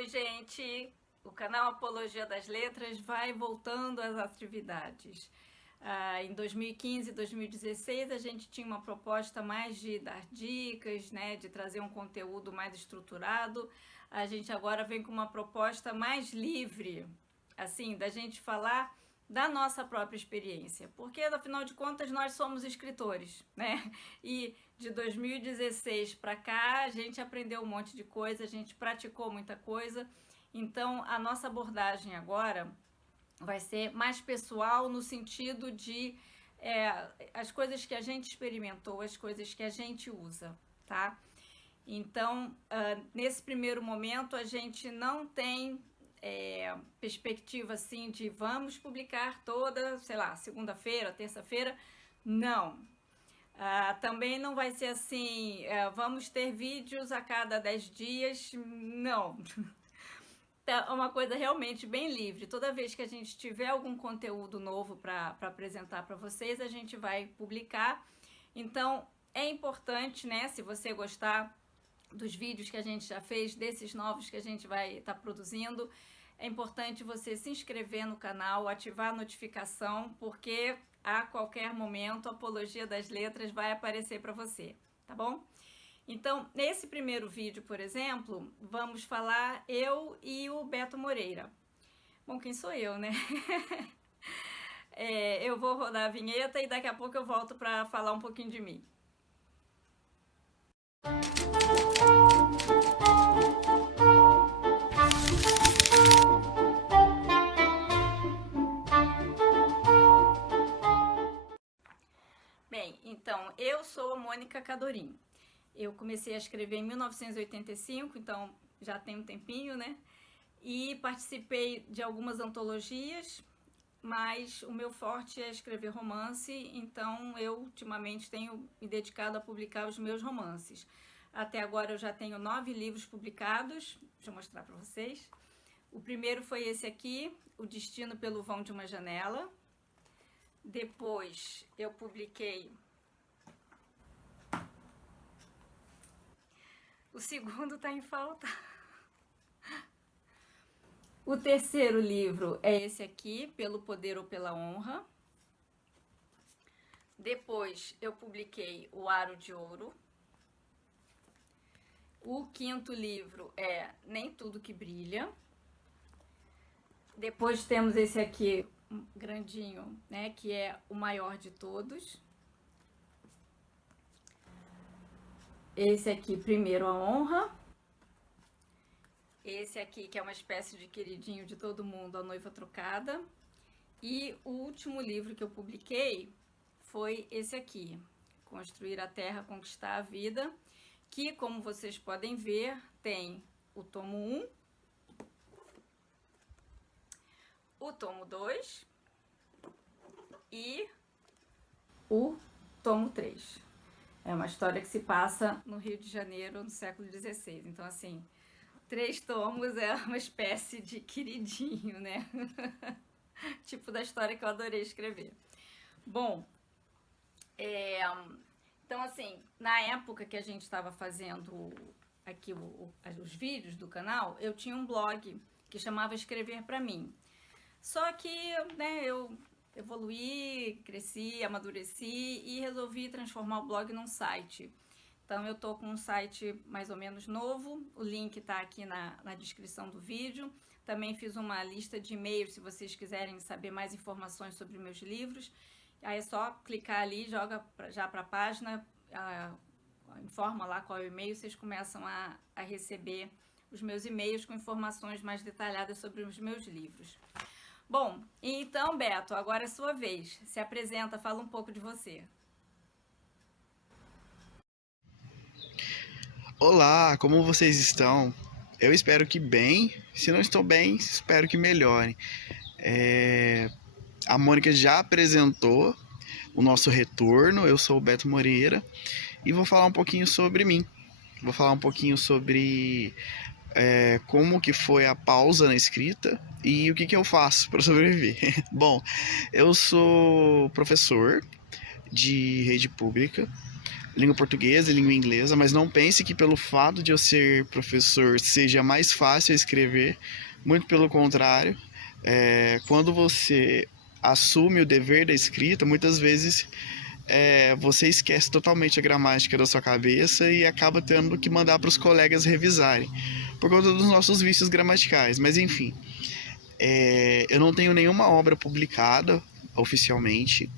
Oi, gente! O canal Apologia das Letras vai voltando às atividades. Em 2015 e 2016 a gente tinha uma proposta mais de dar dicas, né, de trazer um conteúdo mais estruturado. A gente agora vem com uma proposta mais livre, assim, da gente falar da nossa própria experiência, porque afinal de contas nós somos escritores, né? E de 2016 para cá a gente aprendeu um monte de coisa, a gente praticou muita coisa. Então a nossa abordagem agora vai ser mais pessoal no sentido de as coisas que a gente experimentou, as coisas que a gente usa, tá? Então, nesse primeiro momento a gente não tem perspectiva assim de vamos publicar toda, sei lá, segunda-feira, terça-feira. Não. Também não vai ser assim, vamos ter vídeos a cada 10 dias. Não. É uma coisa realmente bem livre. Toda vez que a gente tiver algum conteúdo novo para apresentar para vocês, a gente vai publicar. Então, é importante, né, se você gostar dos vídeos que a gente já fez, desses novos que a gente vai estar produzindo, é importante você se inscrever no canal, ativar a notificação, porque a qualquer momento a Apologia das Letras vai aparecer para você, tá bom? Então, nesse primeiro vídeo, por exemplo, vamos falar eu e o Beto Moreira. Bom, quem sou eu, né? Eu vou rodar a vinheta e daqui a pouco eu volto para falar um pouquinho de mim. Bem, então, eu sou a Mônica Cadorim. Eu comecei a escrever em 1985, então já tem um tempinho, né? E participei de algumas antologias, mas o meu forte é escrever romance, então eu ultimamente tenho me dedicado a publicar os meus romances. Até agora eu já tenho 9 livros publicados, deixa eu mostrar para vocês. O primeiro foi esse aqui, O Destino pelo Vão de uma Janela. Depois eu publiquei o segundo, tá em falta. O terceiro livro é esse aqui, Pelo Poder ou pela Honra. Depois eu publiquei O Aro de Ouro. O quinto livro é Nem Tudo que Brilha. Depois temos esse aqui, grandinho, né, que é O Maior de Todos. Esse aqui, Primeiro a Honra. Esse aqui, que é uma espécie de queridinho de todo mundo, A Noiva Trocada. E o último livro que eu publiquei foi esse aqui, Construir a Terra, Conquistar a Vida, que, como vocês podem ver, tem o tomo 1, o tomo 2 e o tomo 3. É uma história que se passa no Rio de Janeiro, no século XVI. Então, assim, 3 tomos é uma espécie de queridinho, né? Tipo da história que eu adorei escrever. Bom, então, assim, na época que a gente estava fazendo aqui os vídeos do canal, eu tinha um blog que chamava Escrever Pra Mim. Só que, né, eu evoluí, cresci, amadureci e resolvi transformar o blog num site. Então eu tô com um site mais ou menos novo, o link tá aqui na descrição do vídeo. Também fiz uma lista de e-mails se vocês quiserem saber mais informações sobre meus livros. Aí é só clicar ali, joga já para a página, informa lá qual é o e-mail, vocês começam a receber os meus e-mails com informações mais detalhadas sobre os meus livros. Bom, então, Beto, agora é sua vez. Se apresenta, fala um pouco de você. Olá, como vocês estão? Eu espero que bem. Se não estou bem, espero que melhorem. A Mônica já apresentou o nosso retorno. Eu sou o Beto Moreira e vou falar um pouquinho sobre mim. Vou falar um pouquinho sobre como que foi a pausa na escrita e o que eu faço para sobreviver. Bom, eu sou professor de rede pública. língua portuguesa e língua inglesa, mas não pense que pelo fato de eu ser professor seja mais fácil escrever, muito pelo contrário. Quando você assume o dever da escrita, muitas vezes você esquece totalmente a gramática da sua cabeça e acaba tendo que mandar para os colegas revisarem, por conta dos nossos vícios gramaticais. Mas enfim, eu não tenho nenhuma obra publicada oficialmente.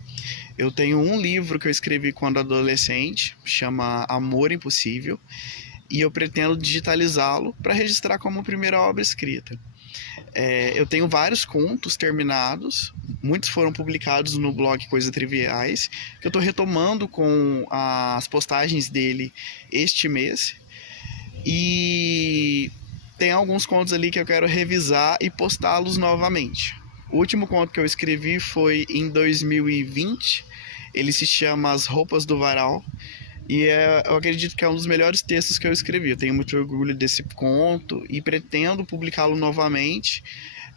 Eu tenho um livro que eu escrevi quando adolescente, chama Amor Impossível, e eu pretendo digitalizá-lo para registrar como primeira obra escrita. Eu tenho vários contos terminados, muitos foram publicados no blog Coisas Triviais, que eu estou retomando com as postagens dele este mês. E tem alguns contos ali que eu quero revisar e postá-los novamente. O último conto que eu escrevi foi em 2020. Ele se chama As Roupas do Varal. E eu acredito que é um dos melhores textos que eu escrevi. Eu tenho muito orgulho desse conto e pretendo publicá-lo novamente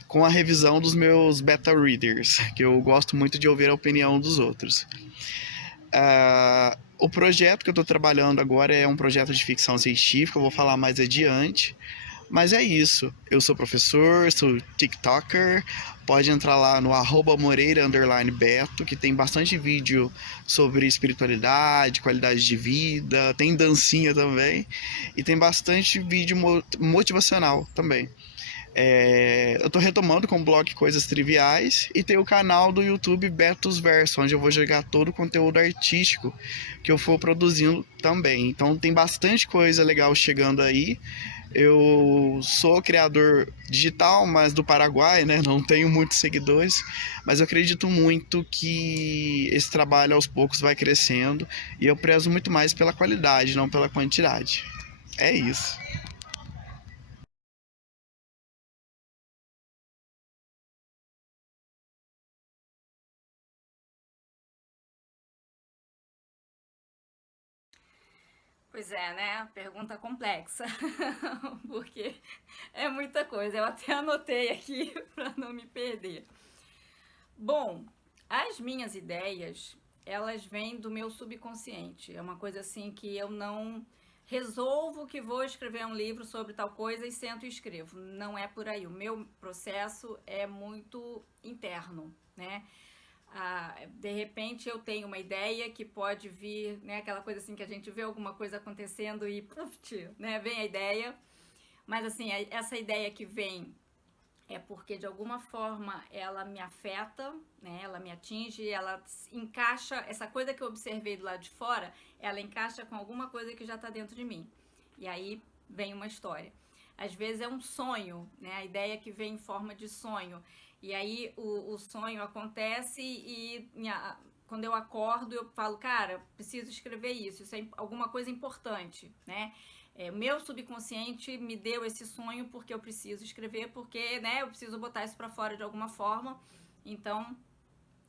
com a revisão dos meus beta readers, que eu gosto muito de ouvir a opinião dos outros. O projeto que eu estou trabalhando agora é um projeto de ficção científica, eu vou falar mais adiante. Mas é isso. Eu sou professor, sou TikToker. Pode entrar lá no @Moreira_Beto, que tem bastante vídeo sobre espiritualidade, qualidade de vida, tem dancinha também. E tem bastante vídeo motivacional também. Eu tô retomando com o blog Coisas Triviais e tem o canal do YouTube Betos Verso, onde eu vou jogar todo o conteúdo artístico que eu for produzindo também. Então tem bastante coisa legal chegando aí. Eu sou criador digital, mas do Paraguai, né? Não tenho muitos seguidores, mas eu acredito muito que esse trabalho aos poucos vai crescendo e eu prezo muito mais pela qualidade, não pela quantidade. É isso. Pois é, né? Pergunta complexa, porque é muita coisa. Eu até anotei aqui para não me perder. Bom, as minhas ideias, elas vêm do meu subconsciente. É uma coisa assim que eu não resolvo que vou escrever um livro sobre tal coisa e sento e escrevo. Não é por aí. O meu processo é muito interno, né? De repente eu tenho uma ideia que pode vir, né, aquela coisa assim que a gente vê alguma coisa acontecendo e puf, né, vem a ideia, mas assim, essa ideia que vem é porque de alguma forma ela me afeta, né, ela me atinge, ela encaixa, essa coisa que eu observei do lado de fora, ela encaixa com alguma coisa que já está dentro de mim, e aí vem uma história. Às vezes é um sonho, né, a ideia que vem em forma de sonho, e aí o sonho acontece e quando eu acordo eu falo, cara, preciso escrever isso é alguma coisa importante, né? O meu subconsciente me deu esse sonho porque eu preciso escrever, porque, né, eu preciso botar isso para fora de alguma forma, então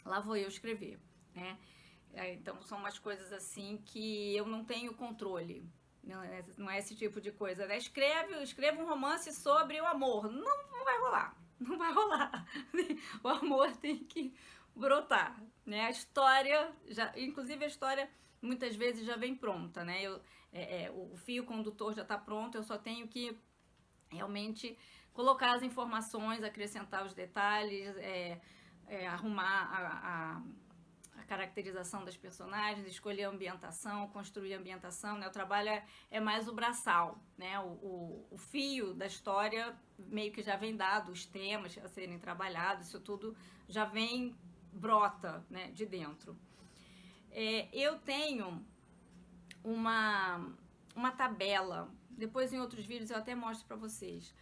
lá vou eu escrever, né? Então são umas coisas assim que eu não tenho controle. Não é esse tipo de coisa, né? Escreva um romance sobre o amor. Não vai rolar. Não vai rolar. O amor tem que brotar, né? A história, inclusive a história muitas vezes já vem pronta, né? O fio condutor já está pronto, eu só tenho que realmente colocar as informações, acrescentar os detalhes, arrumar a caracterização das personagens, escolher a ambientação, construir a ambientação, né? O trabalho é mais o braçal, né? O fio da história meio que já vem dado, os temas a serem trabalhados, isso tudo já vem, brota, né, de dentro. Eu tenho uma tabela, depois em outros vídeos eu até mostro para vocês,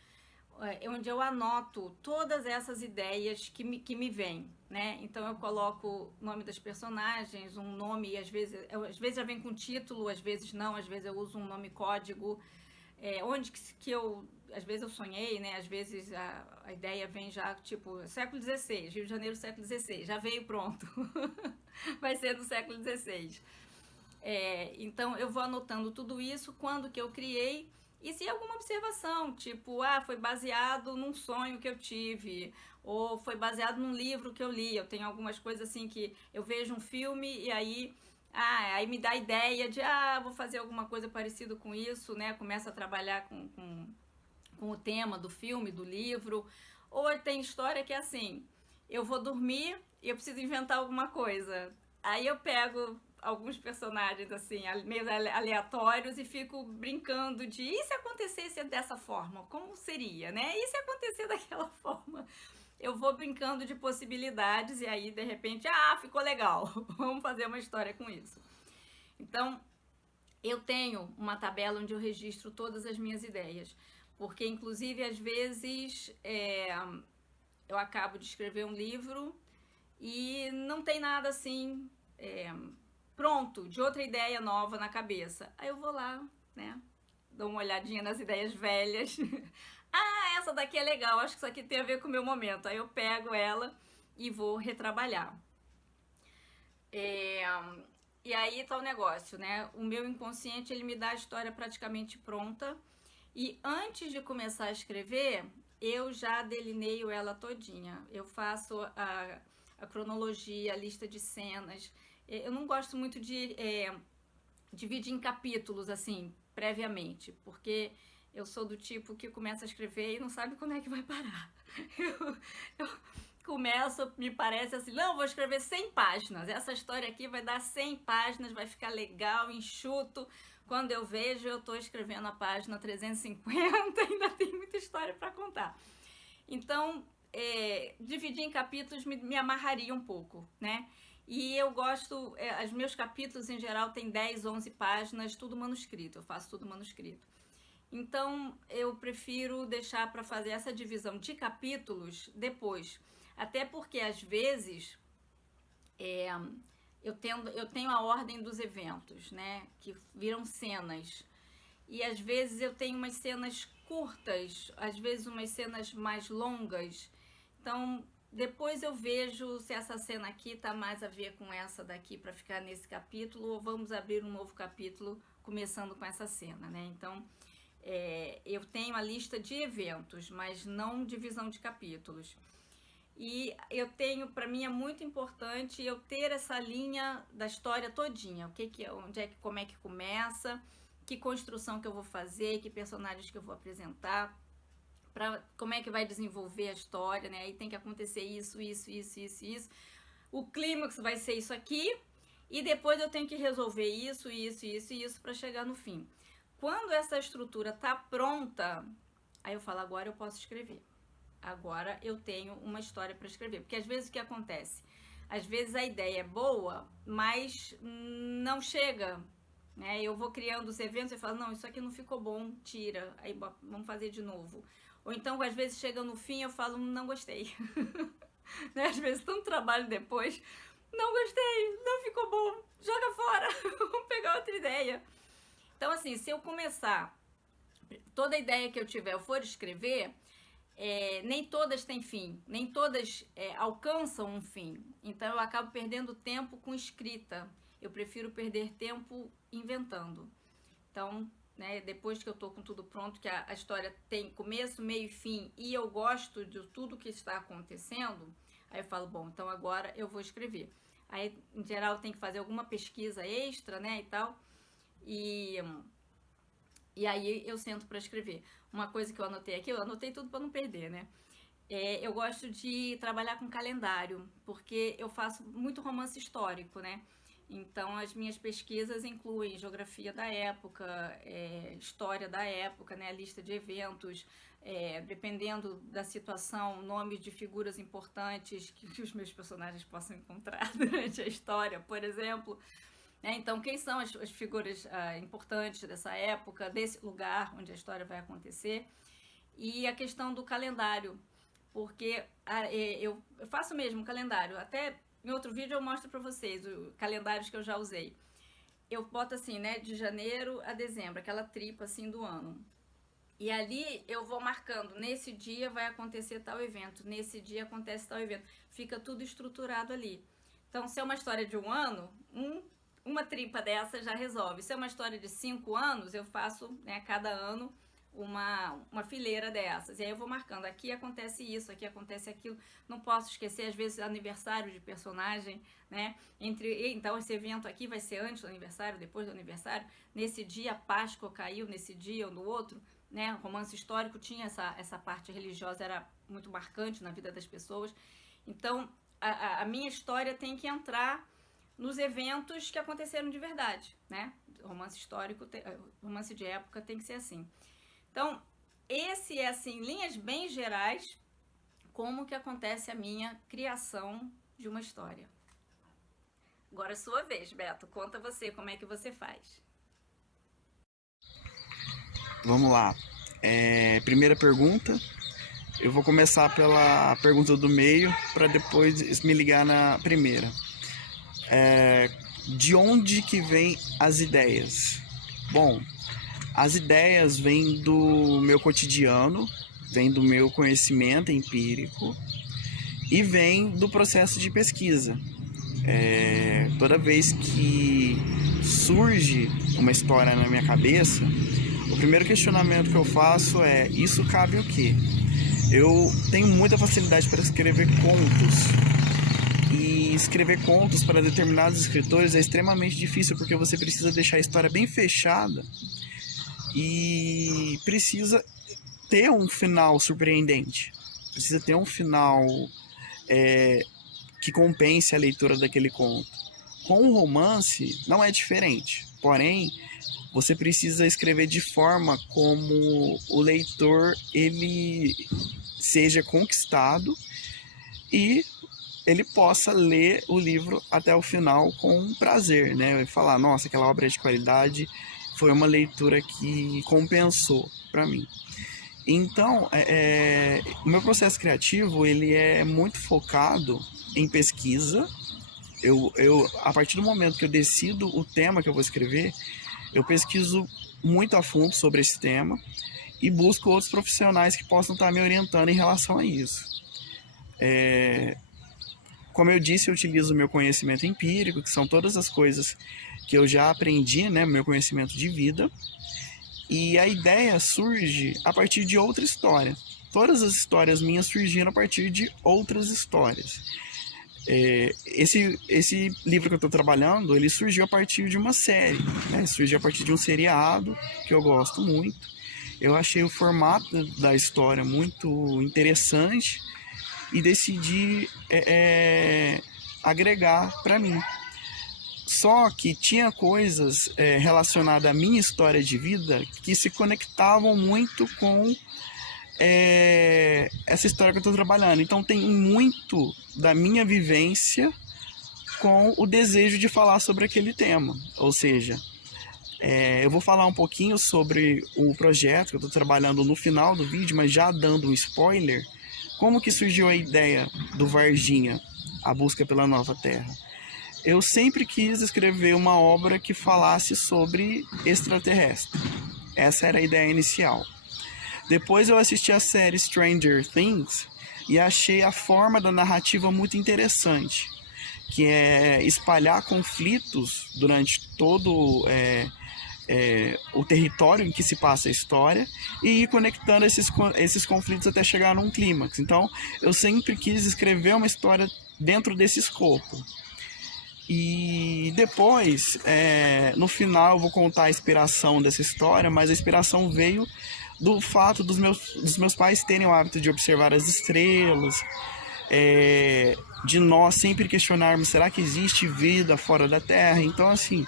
onde eu anoto todas essas ideias que me vêm, né? Então eu coloco o nome das personagens, um nome, às vezes já vem com título, às vezes não, às vezes eu uso um nome código, onde que eu, às vezes eu sonhei, né? Às vezes a ideia vem já, tipo, século XVI, Rio de Janeiro, século XVI, já veio pronto, vai ser do século XVI. Então eu vou anotando tudo isso, quando que eu criei, e se alguma observação, tipo, foi baseado num sonho que eu tive, ou foi baseado num livro que eu li. Eu tenho algumas coisas assim que eu vejo um filme e aí Aí me dá a ideia de, vou fazer alguma coisa parecida com isso, né? Começa a trabalhar com o tema do filme, do livro. Ou tem história que é assim, eu vou dormir e eu preciso inventar alguma coisa. Aí eu pego alguns personagens assim, meio aleatórios e fico brincando de, e se acontecesse dessa forma? Como seria, né? E se acontecer daquela forma? Eu vou brincando de possibilidades e aí, de repente, ficou legal. Vamos fazer uma história com isso. Então, eu tenho uma tabela onde eu registro todas as minhas ideias. Porque, inclusive, às vezes, eu acabo de escrever um livro e não tem nada assim pronto, de outra ideia nova na cabeça. Aí eu vou lá, né? Dou uma olhadinha nas ideias velhas. Essa daqui é legal, acho que isso aqui tem a ver com o meu momento. Aí eu pego ela e vou retrabalhar. E aí tá o negócio, né? O meu inconsciente, ele me dá a história praticamente pronta. E antes de começar a escrever, eu já delineio ela todinha. Eu faço a cronologia, a lista de cenas. Eu não gosto muito de dividir em capítulos, assim, previamente, porque eu sou do tipo que começa a escrever e não sabe quando é que vai parar. Eu começo, me parece assim, não, vou escrever 100 páginas, essa história aqui vai dar 100 páginas, vai ficar legal, enxuto. Quando eu vejo, eu tô escrevendo a página 350, ainda tem muita história para contar. Então, dividir em capítulos me amarraria um pouco, né? E eu gosto, os meus capítulos em geral tem 10, 11 páginas, tudo manuscrito, eu faço tudo manuscrito. Então, eu prefiro deixar para fazer essa divisão de capítulos depois. Até porque, às vezes, eu tenho a ordem dos eventos, né? Que viram cenas. E, às vezes, eu tenho umas cenas curtas, às vezes umas cenas mais longas. Então, depois eu vejo se essa cena aqui tá mais a ver com essa daqui para ficar nesse capítulo, ou vamos abrir um novo capítulo começando com essa cena, né? Então, eu tenho a lista de eventos, mas não divisão de capítulos. E eu tenho, para mim é muito importante eu ter essa linha da história todinha, como é que começa, que construção que eu vou fazer, que personagens que eu vou apresentar, como é que vai desenvolver a história, né? Aí tem que acontecer isso. O clímax vai ser isso aqui, e depois eu tenho que resolver isso para chegar no fim. Quando essa estrutura tá pronta, aí eu falo, agora eu posso escrever. Agora eu tenho uma história para escrever. Porque às vezes o que acontece? Às vezes a ideia é boa, mas não chega, né? Eu vou criando os eventos e falo, não, isso aqui não ficou bom, tira, aí vamos fazer de novo. Ou então, às vezes chega no fim eu falo, não gostei. Né? Às vezes tanto trabalho depois, não gostei, não ficou bom, joga fora, vamos pegar outra ideia. Então, assim, se eu começar, toda ideia que eu tiver, eu for escrever, nem todas têm fim, nem todas alcançam um fim. Então, eu acabo perdendo tempo com escrita. Eu prefiro perder tempo inventando. Então, né, depois que eu tô com tudo pronto, que a história tem começo, meio e fim, e eu gosto de tudo que está acontecendo, aí eu falo, bom, então agora eu vou escrever. Aí, em geral, tem que fazer alguma pesquisa extra, né, e tal. E aí eu sento para escrever. Uma coisa que eu anotei aqui, eu anotei tudo para não perder, né? Eu gosto de trabalhar com calendário, porque eu faço muito romance histórico, né? Então as minhas pesquisas incluem geografia da época, história da época, né? Lista de eventos, dependendo da situação, nomes de figuras importantes que os meus personagens possam encontrar durante a história, por exemplo. Então, quem são as figuras importantes dessa época, desse lugar onde a história vai acontecer. E a questão do calendário, porque eu faço mesmo um calendário. Até em outro vídeo eu mostro para vocês os calendários que eu já usei. Eu boto assim, né, de janeiro a dezembro, aquela tripa assim do ano. E ali eu vou marcando, nesse dia vai acontecer tal evento, nesse dia acontece tal evento. Fica tudo estruturado ali. Então, se é uma história de um ano, uma tripa dessa já resolve. Se é uma história de 5 anos, eu faço, né, cada ano uma fileira dessas. E aí eu vou marcando, aqui acontece isso, aqui acontece aquilo. Não posso esquecer, às vezes, aniversário de personagem, né? Então, esse evento aqui vai ser antes do aniversário, depois do aniversário. Nesse dia, a Páscoa caiu, nesse dia ou no outro, né? O romance histórico tinha essa parte religiosa, era muito marcante na vida das pessoas. Então, a minha história tem que entrar nos eventos que aconteceram de verdade, né? Romance histórico, romance de época tem que ser assim. Então, esse é, assim, linhas bem gerais, como que acontece a minha criação de uma história. Agora é sua vez, Beto. Conta você, como é que você faz. Vamos lá. Primeira pergunta. Eu vou começar pela pergunta do meio, para depois me ligar na primeira. De onde que vêm as ideias? Bom, as ideias vêm do meu cotidiano, vêm do meu conhecimento empírico e vêm do processo de pesquisa. Toda vez que surge uma história na minha cabeça, o primeiro questionamento que eu faço é: isso cabe o quê? Eu tenho muita facilidade para escrever contos. E escrever contos para determinados escritores é extremamente difícil, porque você precisa deixar a história bem fechada e precisa ter um final surpreendente. Precisa ter um final que compense a leitura daquele conto. Com o romance não é diferente, porém você precisa escrever de forma como o leitor ele seja conquistado e ele possa ler o livro até o final com prazer, né? E falar: nossa, aquela obra é de qualidade, foi uma leitura que compensou para mim. Então, o meu processo criativo ele é muito focado em pesquisa. A partir do momento que eu decido o tema que eu vou escrever, eu pesquiso muito a fundo sobre esse tema e busco outros profissionais que possam estar me orientando em relação a isso. Como eu disse, eu utilizo o meu conhecimento empírico, que são todas as coisas que eu já aprendi, né, meu conhecimento de vida, e a ideia surge a partir de outra história. Todas as histórias minhas surgiram a partir de outras histórias. Esse livro que eu estou trabalhando, ele surgiu a partir de uma série, né? Surgiu a partir de um seriado que eu gosto muito. Eu achei o formato da história muito interessante e decidi agregar para mim. Só que tinha coisas relacionadas à minha história de vida que se conectavam muito com essa história que eu estou trabalhando. Então tem muito da minha vivência com o desejo de falar sobre aquele tema. Ou seja, eu vou falar um pouquinho sobre o projeto que eu estou trabalhando no final do vídeo, mas já dando um spoiler. Como que surgiu a ideia do Varginha, A Busca pela Nova Terra? Eu sempre quis escrever uma obra que falasse sobre extraterrestre. Essa era a ideia inicial. Depois eu assisti a série Stranger Things e achei a forma da narrativa muito interessante, que é espalhar conflitos durante todo o território em que se passa a história e ir conectando esses conflitos até chegar num clímax. Então, eu sempre quis escrever uma história dentro desse escopo. E depois, no final, eu vou contar a inspiração dessa história, mas a inspiração veio do fato dos meus pais terem o hábito de observar as estrelas, de nós sempre questionarmos: será que existe vida fora da Terra? Então, assim,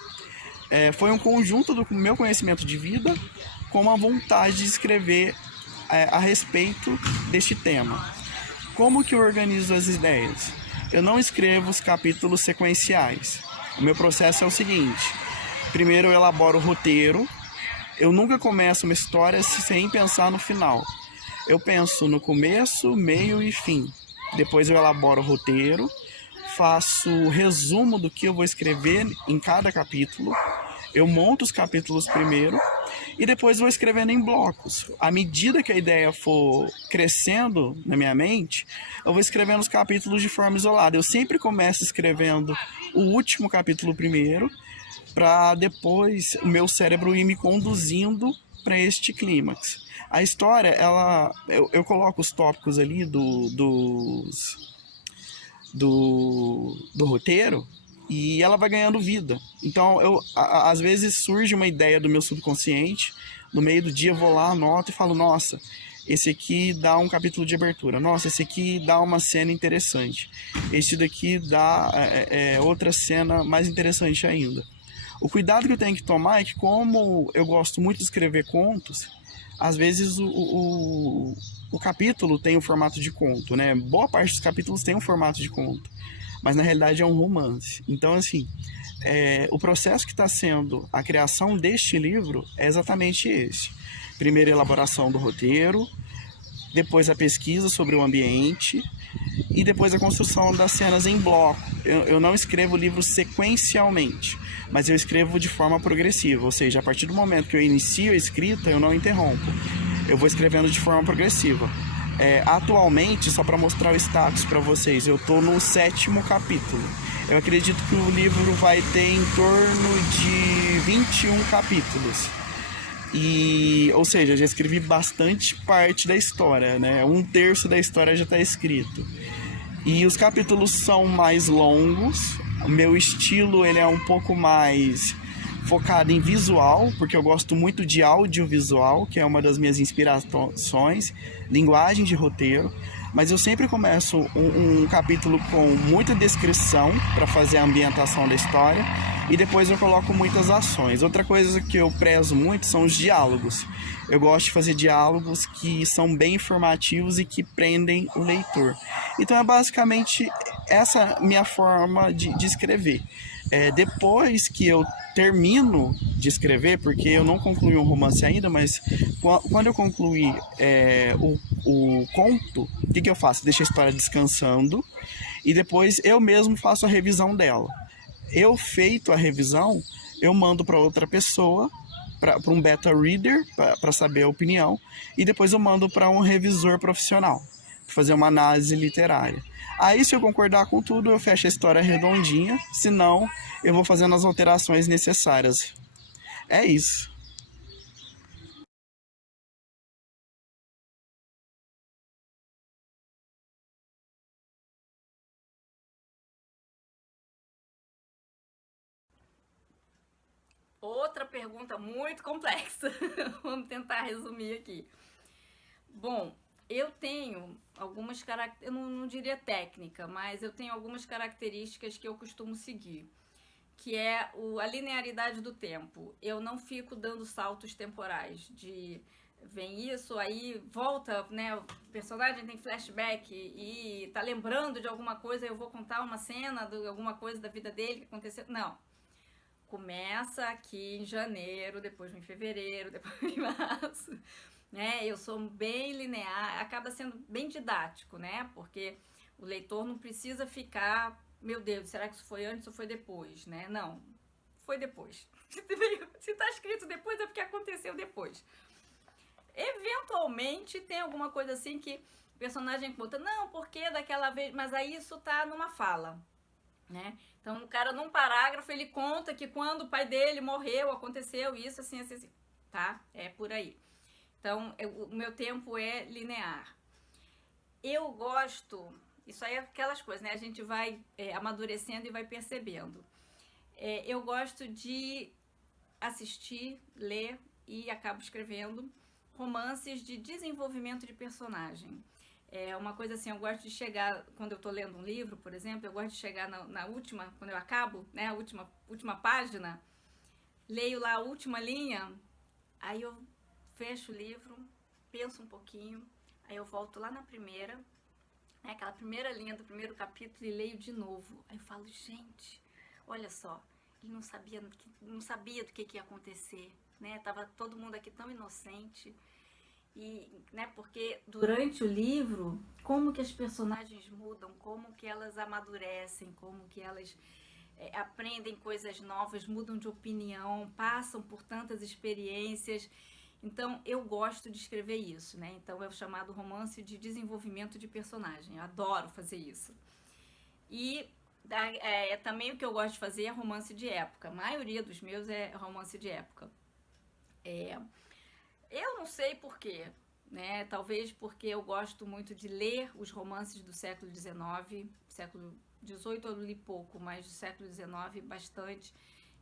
foi um conjunto do meu conhecimento de vida com a vontade de escrever a respeito deste tema. Como que eu organizo as ideias? Eu não escrevo os capítulos sequenciais. O meu processo é o seguinte: primeiro eu elaboro o roteiro. Eu nunca começo uma história sem pensar no final. Eu penso no começo, meio e fim. Depois eu elaboro o roteiro, faço o resumo do que eu vou escrever em cada capítulo. Eu monto os capítulos primeiro e depois vou escrevendo em blocos. À medida que a ideia for crescendo na minha mente, eu vou escrevendo os capítulos de forma isolada. Eu sempre começo escrevendo o último capítulo primeiro, para depois o meu cérebro ir me conduzindo para este clímax. A história, eu coloco os tópicos ali do roteiro e ela vai ganhando vida. Então, às vezes surge uma ideia do meu subconsciente, no meio do dia eu vou lá, anoto e falo, nossa, esse aqui dá um capítulo de abertura, nossa, esse aqui dá uma cena interessante, esse daqui dá outra cena mais interessante ainda. O cuidado que eu tenho que tomar é que, como eu gosto muito de escrever contos, às vezes o capítulo tem o formato de conto, né? Boa parte dos capítulos tem um formato de conto, mas na realidade é um romance. Então, assim, o processo que está sendo a criação deste livro é exatamente esse. Primeiro, a elaboração do roteiro, depois a pesquisa sobre o ambiente e depois a construção das cenas em bloco. Eu não escrevo o livro sequencialmente, mas eu escrevo de forma progressiva, ou seja, a partir do momento que eu inicio a escrita, eu não interrompo. Eu vou escrevendo de forma progressiva. Atualmente, só para mostrar o status para vocês, eu estou no 7º capítulo. Eu acredito que o livro vai ter em torno de 21 capítulos. Ou seja, eu já escrevi bastante parte da história, né? 1/3 da história já está escrito. E os capítulos são mais longos. O meu estilo ele é um pouco mais focado em visual, porque eu gosto muito de audiovisual, que é uma das minhas inspirações, linguagem de roteiro. Mas eu sempre começo um capítulo com muita descrição para fazer a ambientação da história e depois eu coloco muitas ações. Outra coisa que eu prezo muito são os diálogos. Eu gosto de fazer diálogos que são bem informativos e que prendem o leitor. Então é basicamente essa minha forma de escrever. Depois que eu termino de escrever, porque eu não concluí um romance ainda, mas quando eu concluir o conto, o que eu faço? Deixo a história descansando e depois eu mesmo faço a revisão dela. Eu feito a revisão, eu mando para outra pessoa, para um beta reader, para saber a opinião, e depois eu mando para um revisor profissional, para fazer uma análise literária. Aí, se eu concordar com tudo, eu fecho a história redondinha, senão eu vou fazendo as alterações necessárias. É isso. Outra pergunta muito complexa. Vamos tentar resumir aqui. Bom, eu tenho algumas características, eu não diria técnica, mas eu tenho algumas características que eu costumo seguir, que é a linearidade do tempo. Eu não fico dando saltos temporais de vem isso, aí volta, né? O personagem tem flashback e tá lembrando de alguma coisa, eu vou contar uma cena de alguma coisa da vida dele que aconteceu. Não. Começa aqui em janeiro, depois em fevereiro, depois em março, né? Eu sou bem linear, acaba sendo bem didático, né? Porque o leitor não precisa ficar, meu Deus, será que isso foi antes ou foi depois, né? Não, foi depois. Se tá escrito depois é porque aconteceu depois. Eventualmente tem alguma coisa assim que o personagem conta, não, porque daquela vez, mas aí isso tá numa fala, né? Então o cara num parágrafo ele conta que quando o pai dele morreu aconteceu isso assim, assim, assim, tá? É por aí. Então o meu tempo é linear. Eu gosto, isso aí é aquelas coisas, né? A gente vai amadurecendo e vai percebendo. Eu gosto de assistir, ler e acabo escrevendo romances de desenvolvimento de personagem. Uma coisa assim, eu gosto de chegar, quando eu tô lendo um livro, por exemplo, eu gosto de chegar na última, quando eu acabo, né, a última página, leio lá a última linha, aí eu fecho o livro, penso um pouquinho, aí eu volto lá na primeira, né, aquela primeira linha do primeiro capítulo e leio de novo. Aí eu falo, gente, olha só, ele não sabia do que ia acontecer, né, tava todo mundo aqui tão inocente. E, né, porque durante o livro, como que as personagens mudam, como que elas amadurecem, como que elas aprendem coisas novas, mudam de opinião, passam por tantas experiências. Então, eu gosto de escrever isso, né? Então, é o chamado romance de desenvolvimento de personagem. Eu adoro fazer isso. E também o que eu gosto de fazer é romance de época. A maioria dos meus é romance de época. Eu não sei por quê, né? Talvez porque eu gosto muito de ler os romances do século XIX, século XVIII eu li pouco, mas do século XIX bastante.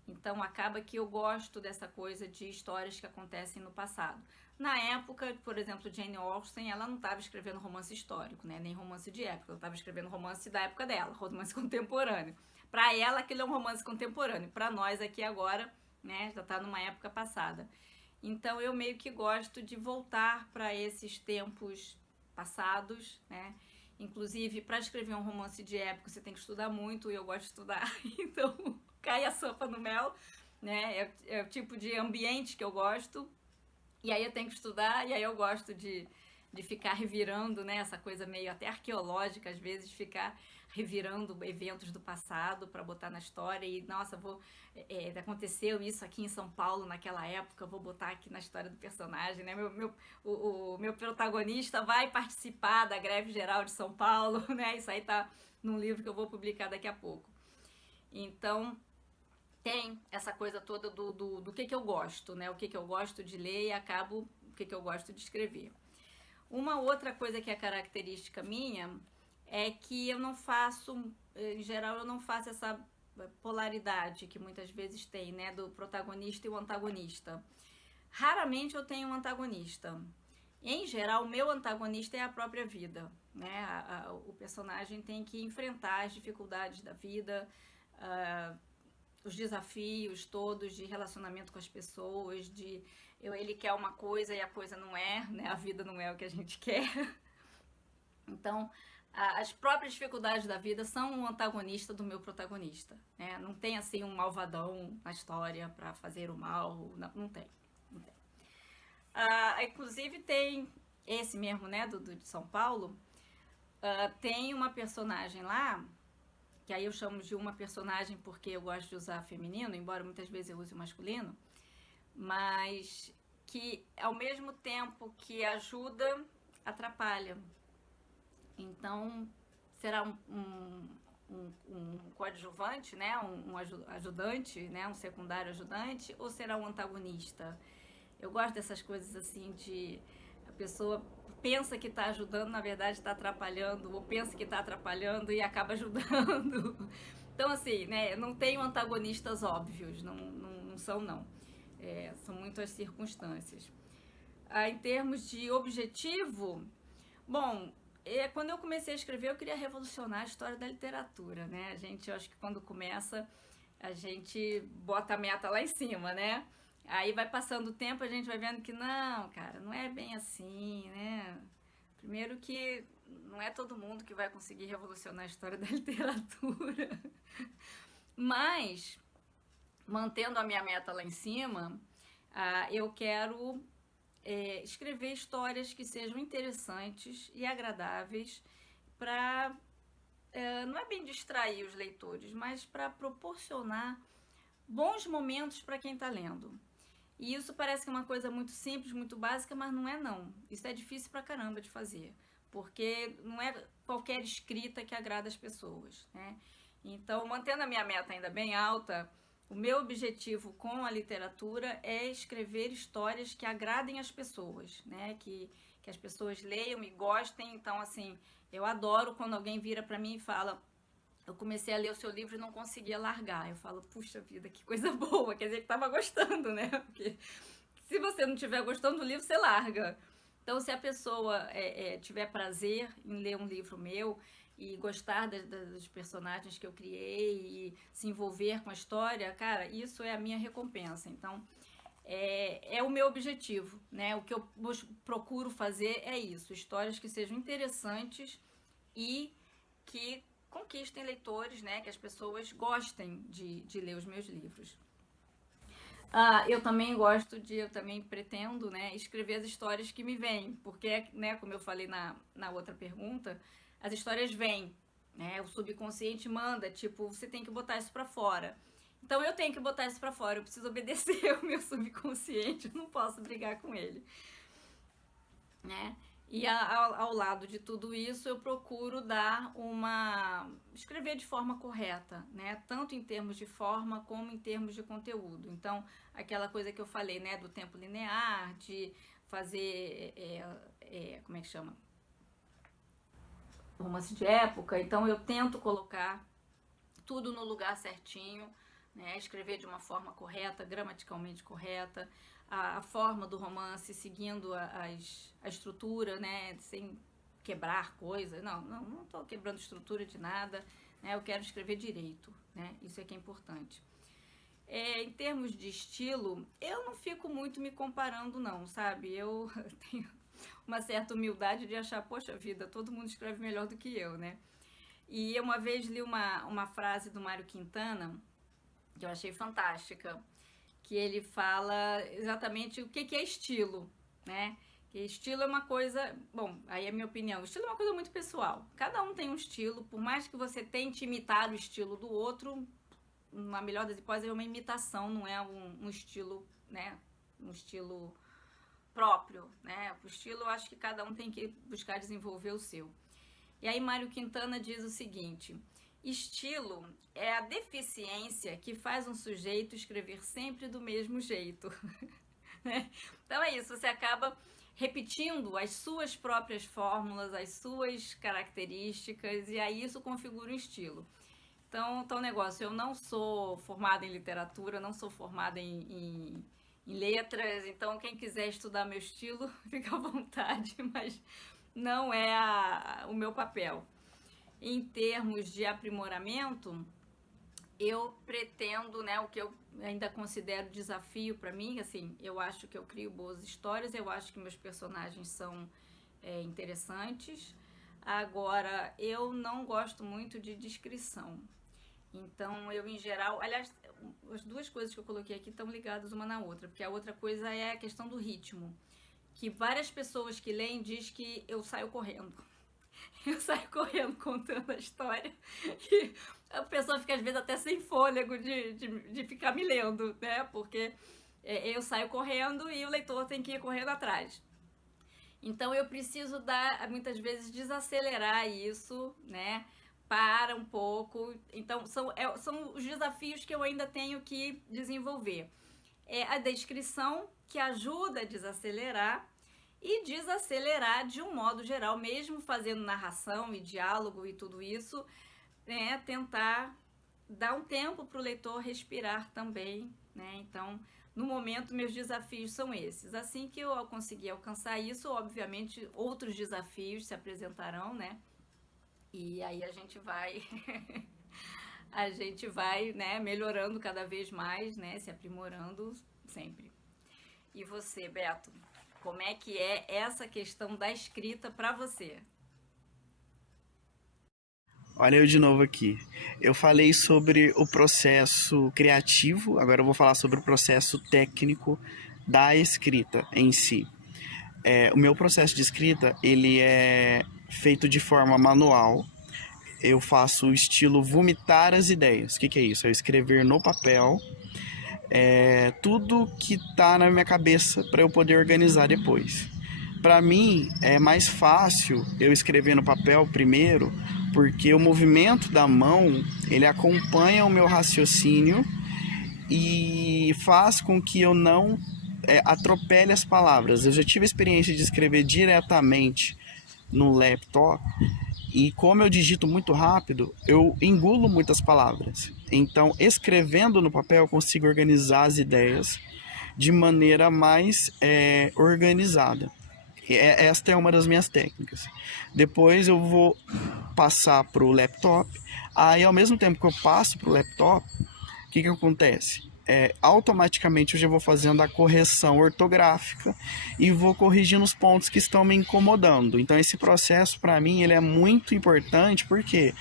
Então acaba que eu gosto dessa coisa de histórias que acontecem no passado. Na época, por exemplo, Jane Austen, ela não estava escrevendo romance histórico, né? Nem romance de época, ela estava escrevendo romance da época dela, romance contemporâneo. Para ela, aquilo é um romance contemporâneo. Para nós aqui agora, né, já está numa época passada. Então eu meio que gosto de voltar para esses tempos passados, né? Inclusive, para escrever um romance de época, você tem que estudar muito e eu gosto de estudar, então cai a sopa no mel, né? É o tipo de ambiente que eu gosto, e aí eu tenho que estudar, e aí eu gosto de ficar revirando, né? Essa coisa meio até arqueológica, às vezes, de ficar revirando eventos do passado para botar na história e, nossa, aconteceu isso aqui em São Paulo naquela época, vou botar aqui na história do personagem, né? O meu protagonista vai participar da greve geral de São Paulo, né? Isso aí tá num livro que eu vou publicar daqui a pouco. Então, tem essa coisa toda do que eu gosto, né? O que eu gosto de ler e acabo o que eu gosto de escrever. Uma outra coisa que é característica minha é que eu não faço, em geral, eu não faço essa polaridade que muitas vezes tem, né? Do protagonista e o antagonista. Raramente eu tenho um antagonista. Em geral, o meu antagonista é a própria vida, né? O personagem tem que enfrentar as dificuldades da vida, os desafios todos de relacionamento com as pessoas, ele quer uma coisa e a coisa não é, né? A vida não é o que a gente quer. Então, as próprias dificuldades da vida são o antagonista do meu protagonista, né? Não tem assim um malvadão na história para fazer o mal, não tem. Não tem. Inclusive tem esse mesmo, né, de São Paulo, tem uma personagem lá, que aí eu chamo de uma personagem porque eu gosto de usar feminino, embora muitas vezes eu use o masculino, mas que ao mesmo tempo que ajuda, atrapalha. Então, será um coadjuvante, né? um ajudante, né? Um secundário ajudante, ou será um antagonista? Eu gosto dessas coisas assim de a pessoa pensa que está ajudando, na verdade está atrapalhando, ou pensa que está atrapalhando e acaba ajudando. Então, assim, né? Não tenho antagonistas óbvios, não são, não. São muitas circunstâncias. Em termos de objetivo, bom, quando eu comecei a escrever, eu queria revolucionar a história da literatura, né? Eu acho que quando começa, a gente bota a meta lá em cima, né? Aí vai passando o tempo, a gente vai vendo que não, cara, não é bem assim, né? Primeiro que não é todo mundo que vai conseguir revolucionar a história da literatura. Mas, mantendo a minha meta lá em cima, eu quero escrever histórias que sejam interessantes e agradáveis para, não é bem distrair os leitores, mas para proporcionar bons momentos para quem está lendo. E isso parece que é uma coisa muito simples, muito básica, mas não é não. Isso é difícil pra caramba de fazer, porque não é qualquer escrita que agrada as pessoas, né? Então, mantendo a minha meta ainda bem alta, o meu objetivo com a literatura é escrever histórias que agradem as pessoas, né? Que as pessoas leiam e gostem. Então, assim, eu adoro quando alguém vira pra mim e fala: eu comecei a ler o seu livro e não conseguia largar. Eu falo, puxa vida, que coisa boa, quer dizer que tava gostando, né? Porque se você não estiver gostando do livro, você larga. Então, se a pessoa tiver prazer em ler um livro meu e gostar dos personagens que eu criei e se envolver com a história, cara, isso é a minha recompensa. Então, é o meu objetivo, né? O que eu procuro fazer é isso, histórias que sejam interessantes e que conquistem leitores, né? Que as pessoas gostem de ler os meus livros. Eu também pretendo, né, escrever as histórias que me vêm, porque, né, como eu falei na outra pergunta, as histórias vêm, né? O subconsciente manda, tipo, você tem que botar isso pra fora. Então eu tenho que botar isso pra fora, eu preciso obedecer o meu subconsciente, eu não posso brigar com ele, né? E ao lado de tudo isso, eu procuro escrever de forma correta, né? Tanto em termos de forma como em termos de conteúdo. Então, aquela coisa que eu falei, né? Do tempo linear, fazer, como é que chama? Romance de época, então eu tento colocar tudo no lugar certinho, né? Escrever de uma forma correta, gramaticalmente correta, a forma do romance seguindo a estrutura, né? Sem quebrar coisas. Não estou quebrando estrutura de nada, né? Eu quero escrever direito, né? Isso é que é importante. Em termos de estilo, eu não fico muito me comparando não, sabe? Eu tenho uma certa humildade de achar, poxa vida, todo mundo escreve melhor do que eu, né? E eu uma vez li uma frase do Mário Quintana, que eu achei fantástica, que ele fala exatamente o que é estilo, né? Que estilo é uma coisa, bom, aí é a minha opinião, estilo é uma coisa muito pessoal. Cada um tem um estilo, por mais que você tente imitar o estilo do outro, na melhor das hipóteses é uma imitação, não é um estilo, né? Um estilo próprio, né? O estilo eu acho que cada um tem que buscar desenvolver o seu. E aí Mário Quintana diz o seguinte: estilo é a deficiência que faz um sujeito escrever sempre do mesmo jeito. Então é isso, você acaba repetindo as suas próprias fórmulas, as suas características, e aí isso configura um estilo. Então, negócio, eu não sou formada em literatura, não sou formada em letras, então quem quiser estudar meu estilo, fica à vontade, mas não é o meu papel. Em termos de aprimoramento, eu pretendo, né, o que eu ainda considero desafio para mim, assim, eu acho que eu crio boas histórias, eu acho que meus personagens são interessantes. Agora, eu não gosto muito de descrição. Então, eu em geral, aliás, as duas coisas que eu coloquei aqui estão ligadas uma na outra, porque a outra coisa é a questão do ritmo, que várias pessoas que leem diz que eu saio correndo. Eu saio correndo contando a história e a pessoa fica às vezes até sem fôlego de ficar me lendo, né? Porque eu saio correndo e o leitor tem que ir correndo atrás. Então eu preciso muitas vezes desacelerar isso, né? Para um pouco. Então são os desafios que eu ainda tenho que desenvolver. É a descrição, que ajuda a desacelerar, e desacelerar de um modo geral, mesmo fazendo narração e diálogo e tudo isso, né? Tentar dar um tempo para o leitor respirar também, né? Então, no momento, meus desafios são esses. Assim que eu conseguir alcançar isso, obviamente, outros desafios se apresentarão, né? E aí a gente vai né, melhorando cada vez mais, né, se aprimorando sempre. E você, Beto, como é que é essa questão da escrita para você? Olha eu de novo aqui. Eu falei sobre o processo criativo, agora eu vou falar sobre o processo técnico da escrita em si. O meu processo de escrita, ele é feito de forma manual. Eu faço o estilo vomitar as ideias. O que é isso? É escrever no papel tudo que está na minha cabeça para eu poder organizar depois. Para mim, é mais fácil eu escrever no papel primeiro, porque o movimento da mão, ele acompanha o meu raciocínio e faz com que eu não atropele as palavras. Eu já tive a experiência de escrever diretamente no laptop e como eu digito muito rápido, eu engulo muitas palavras. Então, escrevendo no papel, eu consigo organizar as ideias de maneira mais organizada. Esta é uma das minhas técnicas. Depois eu vou passar para o laptop. Aí, ao mesmo tempo que eu passo para o laptop, o que acontece? Automaticamente eu já vou fazendo a correção ortográfica e vou corrigindo os pontos que estão me incomodando. Então esse processo para mim ele é muito importante porque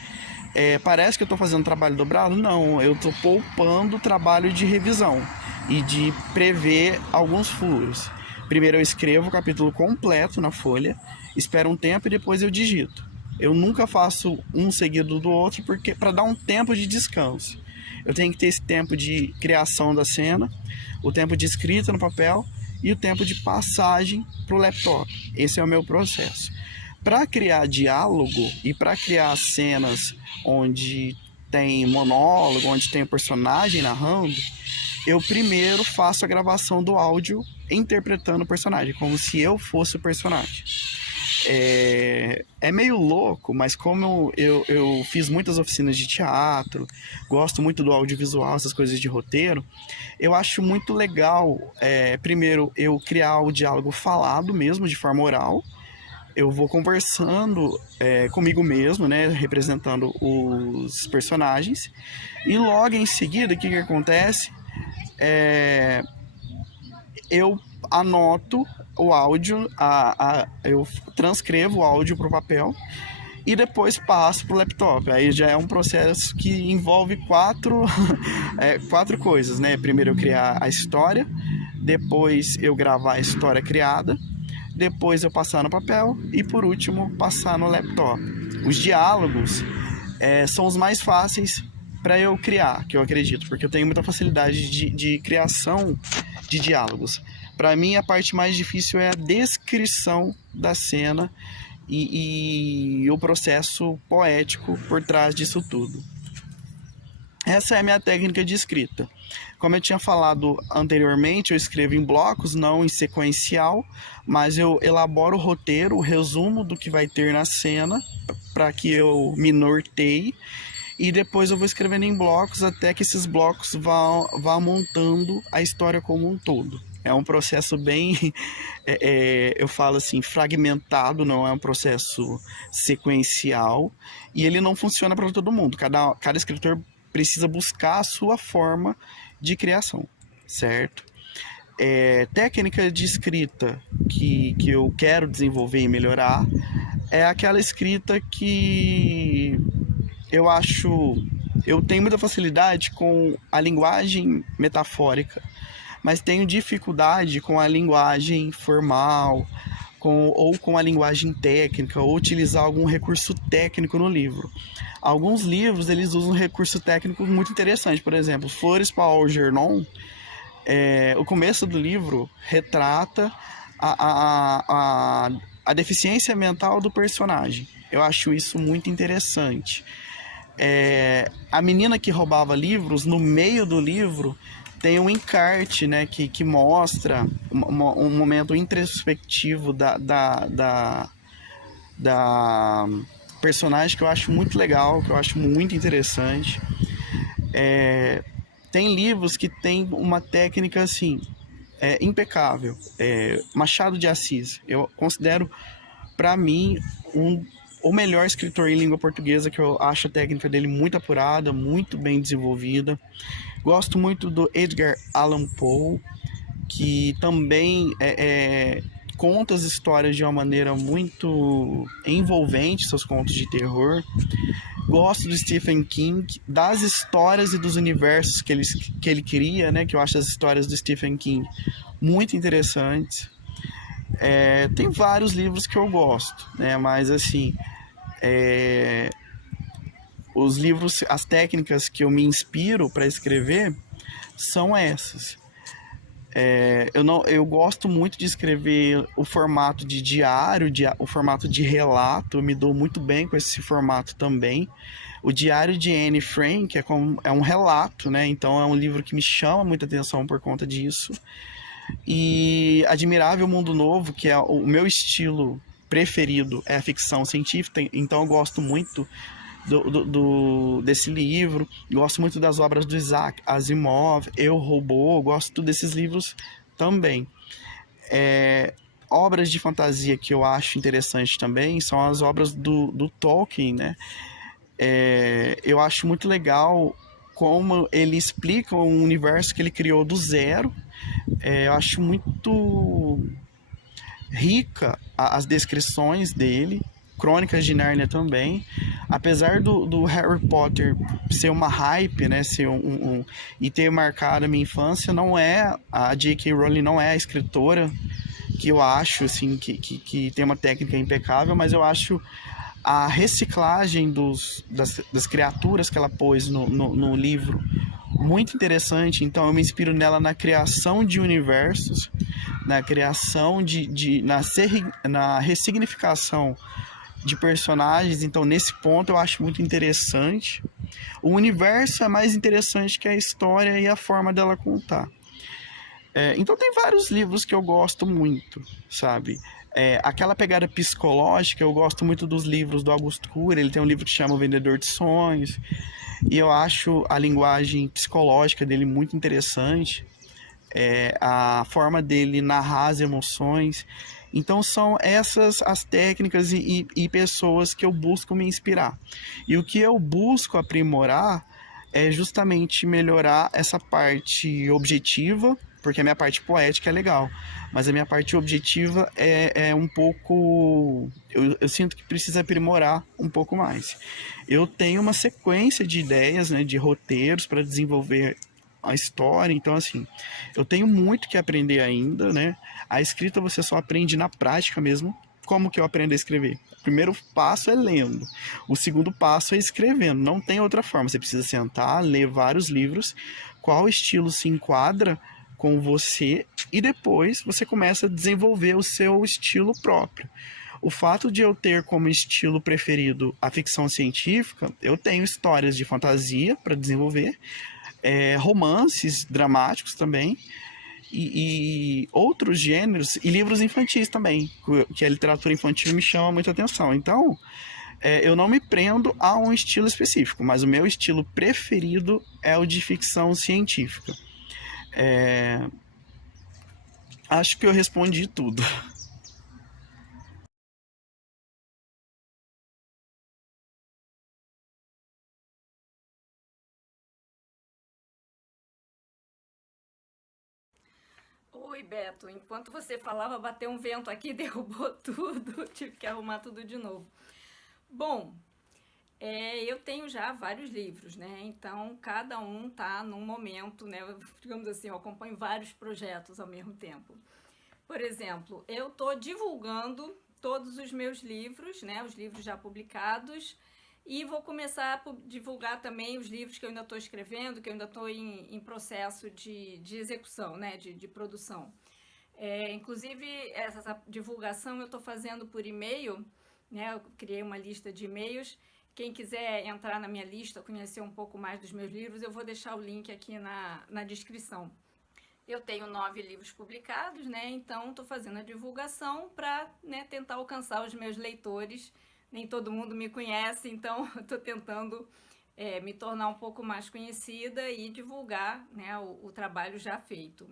parece que eu estou fazendo trabalho dobrado. Não, eu estou poupando o trabalho de revisão e de prever alguns furos. Primeiro eu escrevo o capítulo completo na folha, espero um tempo e depois eu digito. Eu nunca faço um seguido do outro porque para dar um tempo de descanso. Eu tenho que ter esse tempo de criação da cena, o tempo de escrita no papel e o tempo de passagem para o laptop. Esse é o meu processo. Para criar diálogo e para criar cenas onde tem monólogo, onde tem o personagem narrando, eu primeiro faço a gravação do áudio interpretando o personagem, como se eu fosse o personagem. É meio louco, mas como eu fiz muitas oficinas de teatro, gosto muito do audiovisual, essas coisas de roteiro, eu acho muito legal, primeiro, eu criar o diálogo falado mesmo, de forma oral. Eu vou conversando comigo mesmo, né, representando os personagens, e logo em seguida, o que acontece? Eu anoto o áudio, eu transcrevo o áudio para o papel e depois passo para o laptop. Aí já é um processo que envolve quatro coisas, né? Primeiro eu criar a história, depois eu gravar a história criada, depois eu passar no papel e por último passar no laptop. Os diálogos são os mais fáceis para eu criar, que eu acredito, porque eu tenho muita facilidade de criação de diálogos. Para mim, a parte mais difícil é a descrição da cena e o processo poético por trás disso tudo. Essa é a minha técnica de escrita. Como eu tinha falado anteriormente, eu escrevo em blocos, não em sequencial, mas eu elaboro o roteiro, o resumo do que vai ter na cena, para que eu me norteie, e depois eu vou escrevendo em blocos até que esses blocos vão montando a história como um todo. É um processo bem, eu falo assim, fragmentado, não é um processo sequencial, e ele não funciona para todo mundo. Cada escritor precisa buscar a sua forma de criação, certo? Técnica de escrita que eu quero desenvolver e melhorar é aquela escrita que eu tenho muita facilidade com a linguagem metafórica, mas tenho dificuldade com a linguagem formal, ou com a linguagem técnica, ou utilizar algum recurso técnico no livro. Alguns livros eles usam um recurso técnico muito interessante, por exemplo, Flores para Algernon. O começo do livro retrata a deficiência mental do personagem. Eu acho isso muito interessante. A menina que roubava livros, no meio do livro, tem um encarte, né, que mostra um momento introspectivo da personagem, que eu acho muito legal, que eu acho muito interessante. Tem livros que tem uma técnica assim, impecável. Machado de Assis, eu considero, para mim, o melhor escritor em língua portuguesa, que eu acho a técnica dele muito apurada, muito bem desenvolvida. Gosto muito do Edgar Allan Poe, que também conta as histórias de uma maneira muito envolvente, seus contos de terror. Gosto do Stephen King, das histórias e dos universos que ele cria, né? Que eu acho as histórias do Stephen King muito interessantes. Tem vários livros que eu gosto, né? Mas assim, os livros, as técnicas que eu me inspiro para escrever são essas. Eu gosto muito de escrever o formato de diário, o formato de relato. Eu me dou muito bem com esse formato também. O Diário de Anne Frank é um relato, né? Então é um livro que me chama muita atenção por conta disso. E Admirável Mundo Novo, que é o meu estilo preferido, é a ficção científica. Então eu gosto muito desse livro, gosto muito das obras do Isaac Asimov, Eu, Robô, gosto desses livros também. Obras de fantasia que eu acho interessante também são as obras do Tolkien, né? Eu acho muito legal como ele explica um universo que ele criou do zero. Eu acho muito rica as descrições dele. Crônicas de Nárnia também. Apesar do Harry Potter ser uma hype, né, e ter marcado a minha infância, a J.K. Rowling não é a escritora que eu acho assim, que tem uma técnica impecável, mas eu acho a reciclagem das criaturas que ela pôs no livro muito interessante. Então eu me inspiro nela na criação de universos, na criação na ressignificação de personagens. Então nesse ponto eu acho muito interessante. O universo é mais interessante que a história e a forma dela contar. Então tem vários livros que eu gosto muito, sabe? Aquela pegada psicológica, eu gosto muito dos livros do Augusto Cury. Ele tem um livro que chama O Vendedor de Sonhos, e eu acho a linguagem psicológica dele muito interessante, a forma dele narrar as emoções. Então são essas as técnicas e pessoas que eu busco me inspirar. E o que eu busco aprimorar é justamente melhorar essa parte objetiva, porque a minha parte poética é legal, mas a minha parte objetiva é um pouco. Eu sinto que precisa aprimorar um pouco mais. Eu tenho uma sequência de ideias, né, de roteiros para desenvolver a história, então assim, eu tenho muito que aprender ainda, né? A escrita você só aprende na prática mesmo. Como que eu aprendo a escrever? O primeiro passo é lendo. O segundo passo é escrevendo. Não tem outra forma. Você precisa sentar, ler vários livros, qual estilo se enquadra com você e depois você começa a desenvolver o seu estilo próprio. O fato de eu ter como estilo preferido a ficção científica, eu tenho histórias de fantasia para desenvolver, romances dramáticos também, e outros gêneros, e livros infantis também, que a literatura infantil me chama muita atenção. Então, eu não me prendo a um estilo específico, mas o meu estilo preferido é o de ficção científica. É, Acho que eu respondi tudo. Oi, Beto. Enquanto você falava, bateu um vento aqui, derrubou tudo, tive que arrumar tudo de novo. Bom, eu tenho já vários livros, né? Então, cada um tá num momento, né? Digamos assim, eu acompanho vários projetos ao mesmo tempo. Por exemplo, eu estou divulgando todos os meus livros, né? Os livros já publicados. E vou começar a divulgar também os livros que eu ainda estou escrevendo, que eu ainda estou em processo de execução, né? De produção. Inclusive, essa divulgação eu estou fazendo por e-mail, né? Eu criei uma lista de e-mails. Quem quiser entrar na minha lista, conhecer um pouco mais dos meus livros, eu vou deixar o link aqui na descrição. Eu tenho 9 livros publicados, né? Então estou fazendo a divulgação para, né, tentar alcançar os meus leitores. Nem todo mundo me conhece, então estou tentando me tornar um pouco mais conhecida e divulgar, né, o trabalho já feito.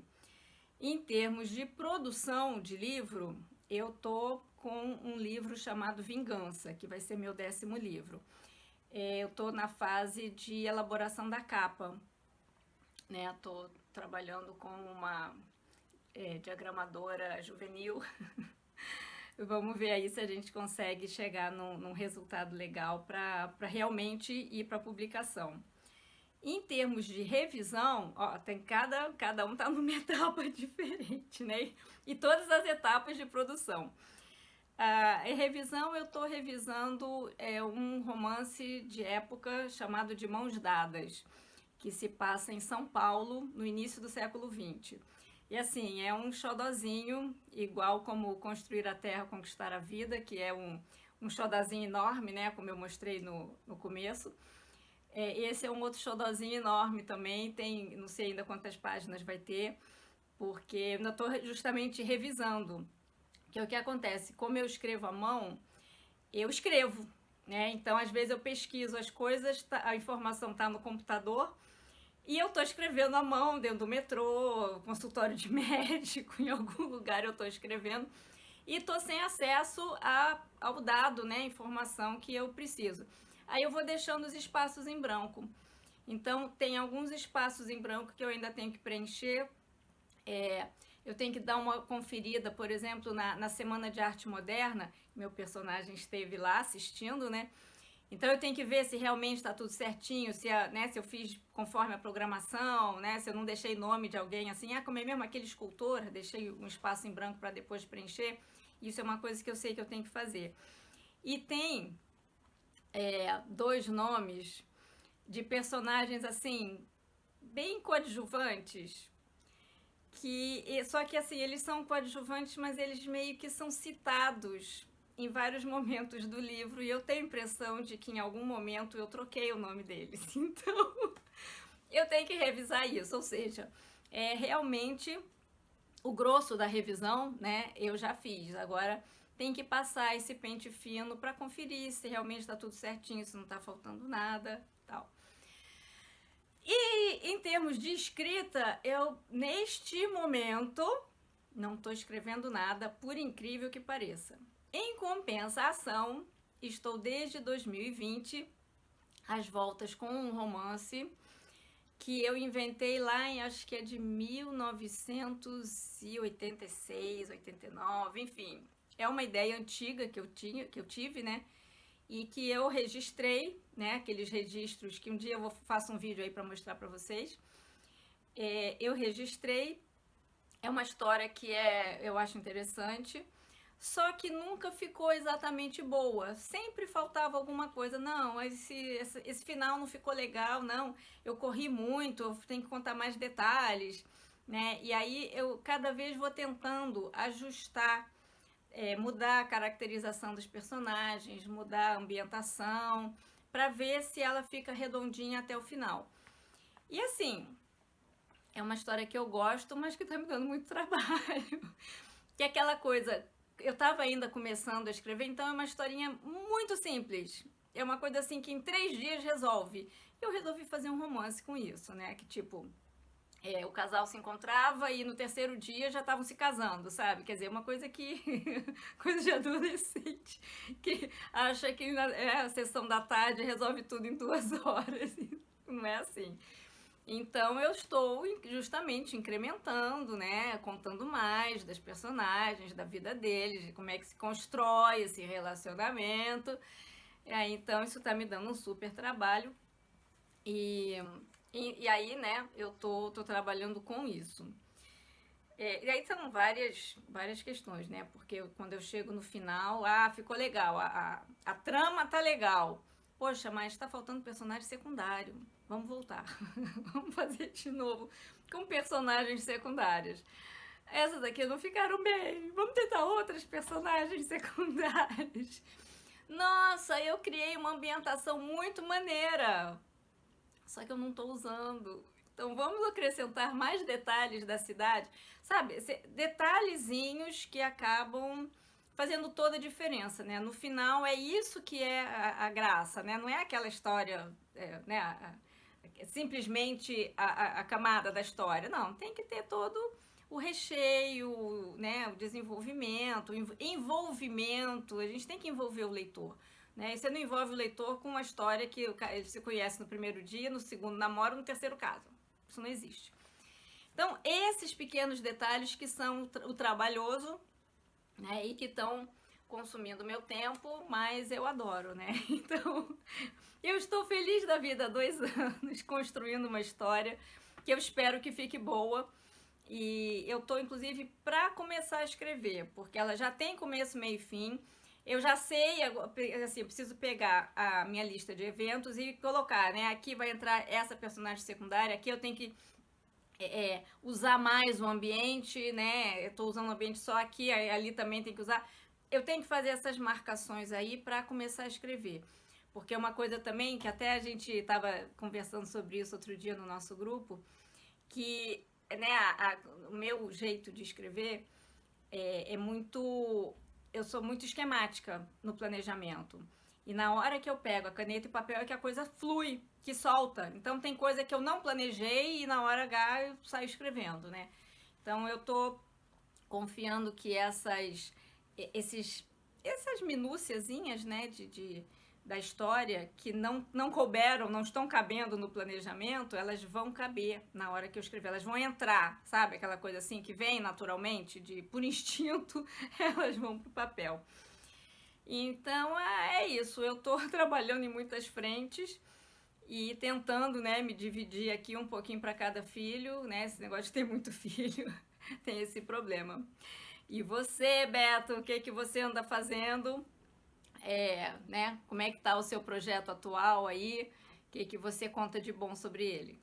Em termos de produção de livro, eu tô com um livro chamado Vingança, que vai ser meu 10º livro. Eu tô na fase de elaboração da capa, né? Tô trabalhando com uma diagramadora juvenil. Vamos ver aí se a gente consegue chegar num resultado legal para realmente ir para publicação. Em termos de revisão, ó, tem cada um tá numa etapa diferente, né? E todas as etapas de produção. Em revisão, eu estou revisando um romance de época chamado De Mãos Dadas, que se passa em São Paulo, no início do século XX. E assim, é um xodozinho, igual como Construir a Terra, Conquistar a Vida, que é um xodozinho enorme, né? Como eu mostrei no começo. Esse é um outro xodozinho enorme também, tem, não sei ainda quantas páginas vai ter, porque eu ainda estou justamente revisando. Que é o que acontece, como eu escrevo à mão, eu escrevo, né? Então, às vezes eu pesquiso as coisas, a informação está no computador, e eu estou escrevendo à mão, dentro do metrô, consultório de médico, em algum lugar eu estou escrevendo, e estou sem acesso ao dado, né? Informação que eu preciso. Aí eu vou deixando os espaços em branco. Então, tem alguns espaços em branco que eu ainda tenho que preencher. Eu tenho que dar uma conferida, por exemplo, na Semana de Arte Moderna. Meu personagem esteve lá assistindo, né? Então, eu tenho que ver se realmente está tudo certinho, né, se eu fiz conforme a programação, né? Se eu não deixei nome de alguém assim. Como é mesmo aquele escultor, deixei um espaço em branco para depois preencher. Isso é uma coisa que eu sei que eu tenho que fazer. E tem 2 nomes de personagens assim bem coadjuvantes, só que assim eles são coadjuvantes, mas eles meio que são citados em vários momentos do livro, e eu tenho a impressão de que em algum momento eu troquei o nome deles. Então eu tenho que revisar isso, ou seja, realmente o grosso da revisão, né, eu já fiz. Agora tem que passar esse pente fino para conferir se realmente está tudo certinho, se não está faltando nada, tal. E em termos de escrita, eu neste momento não estou escrevendo nada, por incrível que pareça. Em compensação, estou desde 2020 às voltas com um romance que eu inventei lá em, acho que é de 1986, 89, enfim. É uma ideia antiga que eu tive, né? E que eu registrei, né? Aqueles registros que um dia eu faço um vídeo aí para mostrar para vocês. Eu registrei. É uma história que eu acho interessante, só que nunca ficou exatamente boa. Sempre faltava alguma coisa. Não, esse final não ficou legal, não. Eu corri muito, eu tenho que contar mais detalhes, né? E aí eu cada vez vou tentando ajustar, mudar a caracterização dos personagens, mudar a ambientação, para ver se ela fica redondinha até o final. E assim, é uma história que eu gosto, mas que tá me dando muito trabalho. Que é aquela coisa, eu tava ainda começando a escrever, então é uma historinha muito simples. É uma coisa assim que em 3 dias resolve. Eu resolvi fazer um romance com isso, né? Que tipo, o casal se encontrava e no 3º dia já estavam se casando, sabe? Quer dizer, uma coisa que... coisa de adolescente, que acha que a sessão da tarde resolve tudo em 2 horas. Não é assim. Então eu estou justamente incrementando, né? Contando mais das personagens, da vida deles, de como é que se constrói esse relacionamento. Então isso está me dando um super trabalho. E aí, né, eu tô trabalhando com isso. E aí são várias questões, né? Porque quando eu chego no final, ficou legal, a trama tá legal. Poxa, mas tá faltando personagem secundário. Vamos voltar. Vamos fazer de novo com personagens secundários. Essas aqui não ficaram bem. Vamos tentar outras personagens secundárias. Nossa, eu criei uma ambientação muito maneira. Só que eu não tô usando. Então vamos acrescentar mais detalhes da cidade. Sabe, detalhezinhos que acabam fazendo toda a diferença, né? No final é isso que é a graça, né? Não é aquela história, né? Simplesmente a camada da história. Não, tem que ter todo o recheio, né? O desenvolvimento, o envolvimento. A gente tem que envolver o leitor. Né? E você não envolve o leitor com uma história que ele se conhece no 1º dia, no 2º namoro, no 3º caso. Isso não existe. Então, esses pequenos detalhes que são o trabalhoso, né? E que estão consumindo meu tempo, mas eu adoro, né? Então, eu estou feliz da vida há 2 anos construindo uma história que eu espero que fique boa. E eu estou, inclusive, para começar a escrever, porque ela já tem começo, meio e fim. Eu já sei, assim, eu preciso pegar a minha lista de eventos e colocar, né? Aqui vai entrar essa personagem secundária, aqui eu tenho que usar mais o ambiente, né? Eu tô usando o ambiente só aqui, ali também tem que usar. Eu tenho que fazer essas marcações aí para começar a escrever. Porque é uma coisa também que até a gente estava conversando sobre isso outro dia no nosso grupo, que, né, o meu jeito de escrever é muito... Eu sou muito esquemática no planejamento. E na hora que eu pego a caneta e o papel é que a coisa flui, que solta. Então tem coisa que eu não planejei e na hora H eu saio escrevendo, né? Então eu tô confiando que essas minúciazinhas, né, da história que não couberam, não estão cabendo no planejamento, elas vão caber na hora que eu escrever, elas vão entrar, sabe? Aquela coisa assim que vem naturalmente, por instinto, elas vão pro papel. Então é isso, eu tô trabalhando em muitas frentes e tentando, né, me dividir aqui um pouquinho para cada filho, né? Esse negócio de ter muito filho tem esse problema. E você, Beto, o que você anda fazendo? Né? Como é que tá o seu projeto atual aí? O que você conta de bom sobre ele?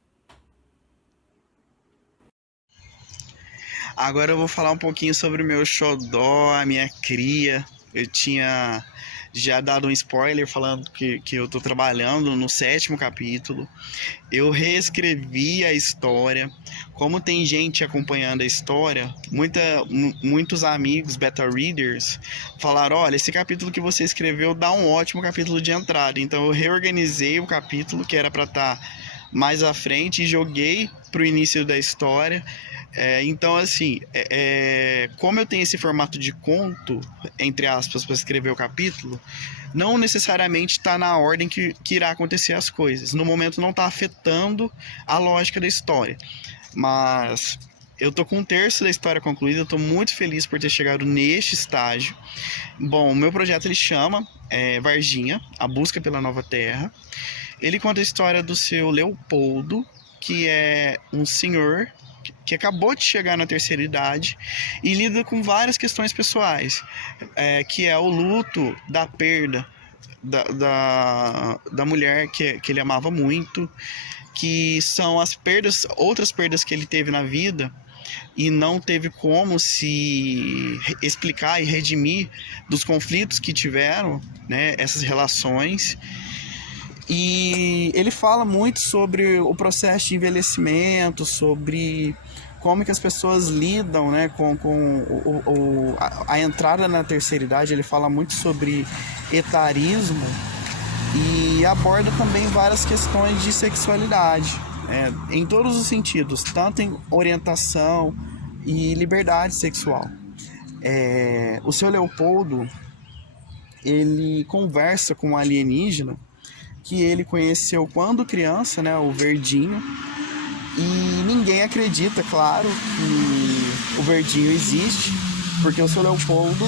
Agora eu vou falar um pouquinho sobre o meu xodó, a minha cria. Eu tinha já dado um spoiler falando que eu tô trabalhando no 7º capítulo. Eu reescrevi a história. Como tem gente acompanhando a história, muitos amigos beta readers falaram: olha, esse capítulo que você escreveu dá um ótimo capítulo de entrada. Então eu reorganizei o capítulo que era para estar mais à frente e joguei pro início da história. Então, assim, como eu tenho esse formato de conto, entre aspas, para escrever o capítulo, não necessariamente está na ordem que irá acontecer as coisas. No momento não está afetando a lógica da história. Mas eu tô com 1/3 da história concluída, eu tô muito feliz por ter chegado neste estágio. Bom, o meu projeto ele chama Varginha, a busca pela nova terra. Ele conta a história do seu Leopoldo, que é um senhor que acabou de chegar na terceira idade e lida com várias questões pessoais, que é o luto da perda da mulher que ele amava muito, que são as outras perdas que ele teve na vida e não teve como se explicar e redimir dos conflitos que tiveram, né, essas relações. E ele fala muito sobre o processo de envelhecimento, sobre como que as pessoas lidam, né, com a entrada na terceira idade. Ele fala muito sobre etarismo e aborda também várias questões de sexualidade, em todos os sentidos, tanto em orientação e liberdade sexual. O seu Leopoldo, ele conversa com um alienígena que ele conheceu quando criança, né, o Verdinho, e ninguém acredita, claro, que o Verdinho existe, porque o seu Leopoldo,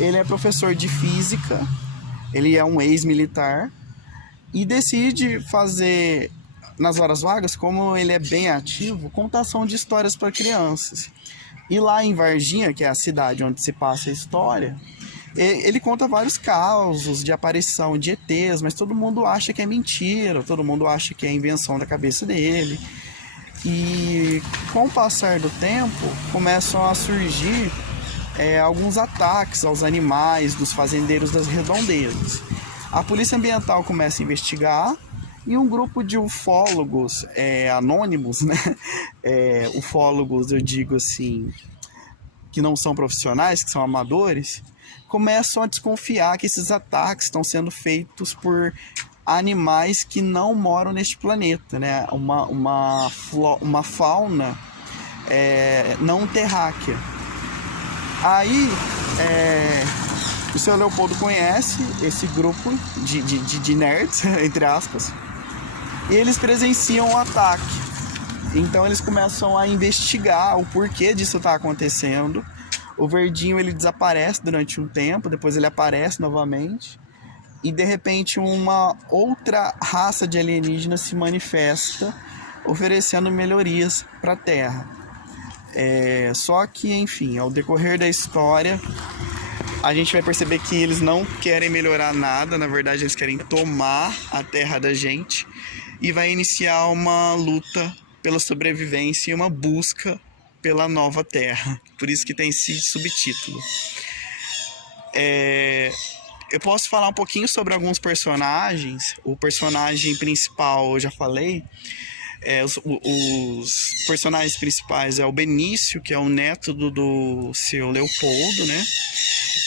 ele é professor de física, ele é um ex-militar, e decide fazer, nas horas vagas, como ele é bem ativo, contação de histórias para crianças. E lá em Varginha, que é a cidade onde se passa a história, ele conta vários casos de aparição de ETs, mas todo mundo acha que é mentira, todo mundo acha que é invenção da cabeça dele. E com o passar do tempo, começam a surgir alguns ataques aos animais dos fazendeiros das redondezas. A polícia ambiental começa a investigar e um grupo de ufólogos anônimos, né? Ufólogos, eu digo assim, que não são profissionais, que são amadores, começam a desconfiar que esses ataques estão sendo feitos por animais que não moram neste planeta, né? Uma fauna não terráquea. Aí o seu Leopoldo conhece esse grupo de nerds, entre aspas, e eles presenciam o ataque. Então eles começam a investigar o porquê disso está acontecendo. O Verdinho ele desaparece durante um tempo, depois ele aparece novamente e de repente uma outra raça de alienígenas se manifesta oferecendo melhorias para a Terra. Só que, enfim, ao decorrer da história a gente vai perceber que eles não querem melhorar nada, na verdade eles querem tomar a Terra da gente e vai iniciar uma luta pela sobrevivência e uma busca pela nova Terra. Por isso que tem esse subtítulo. Eu posso falar um pouquinho sobre alguns personagens. O personagem principal eu já falei. Os personagens principais é o Benício, que é o neto do seu Leopoldo, né?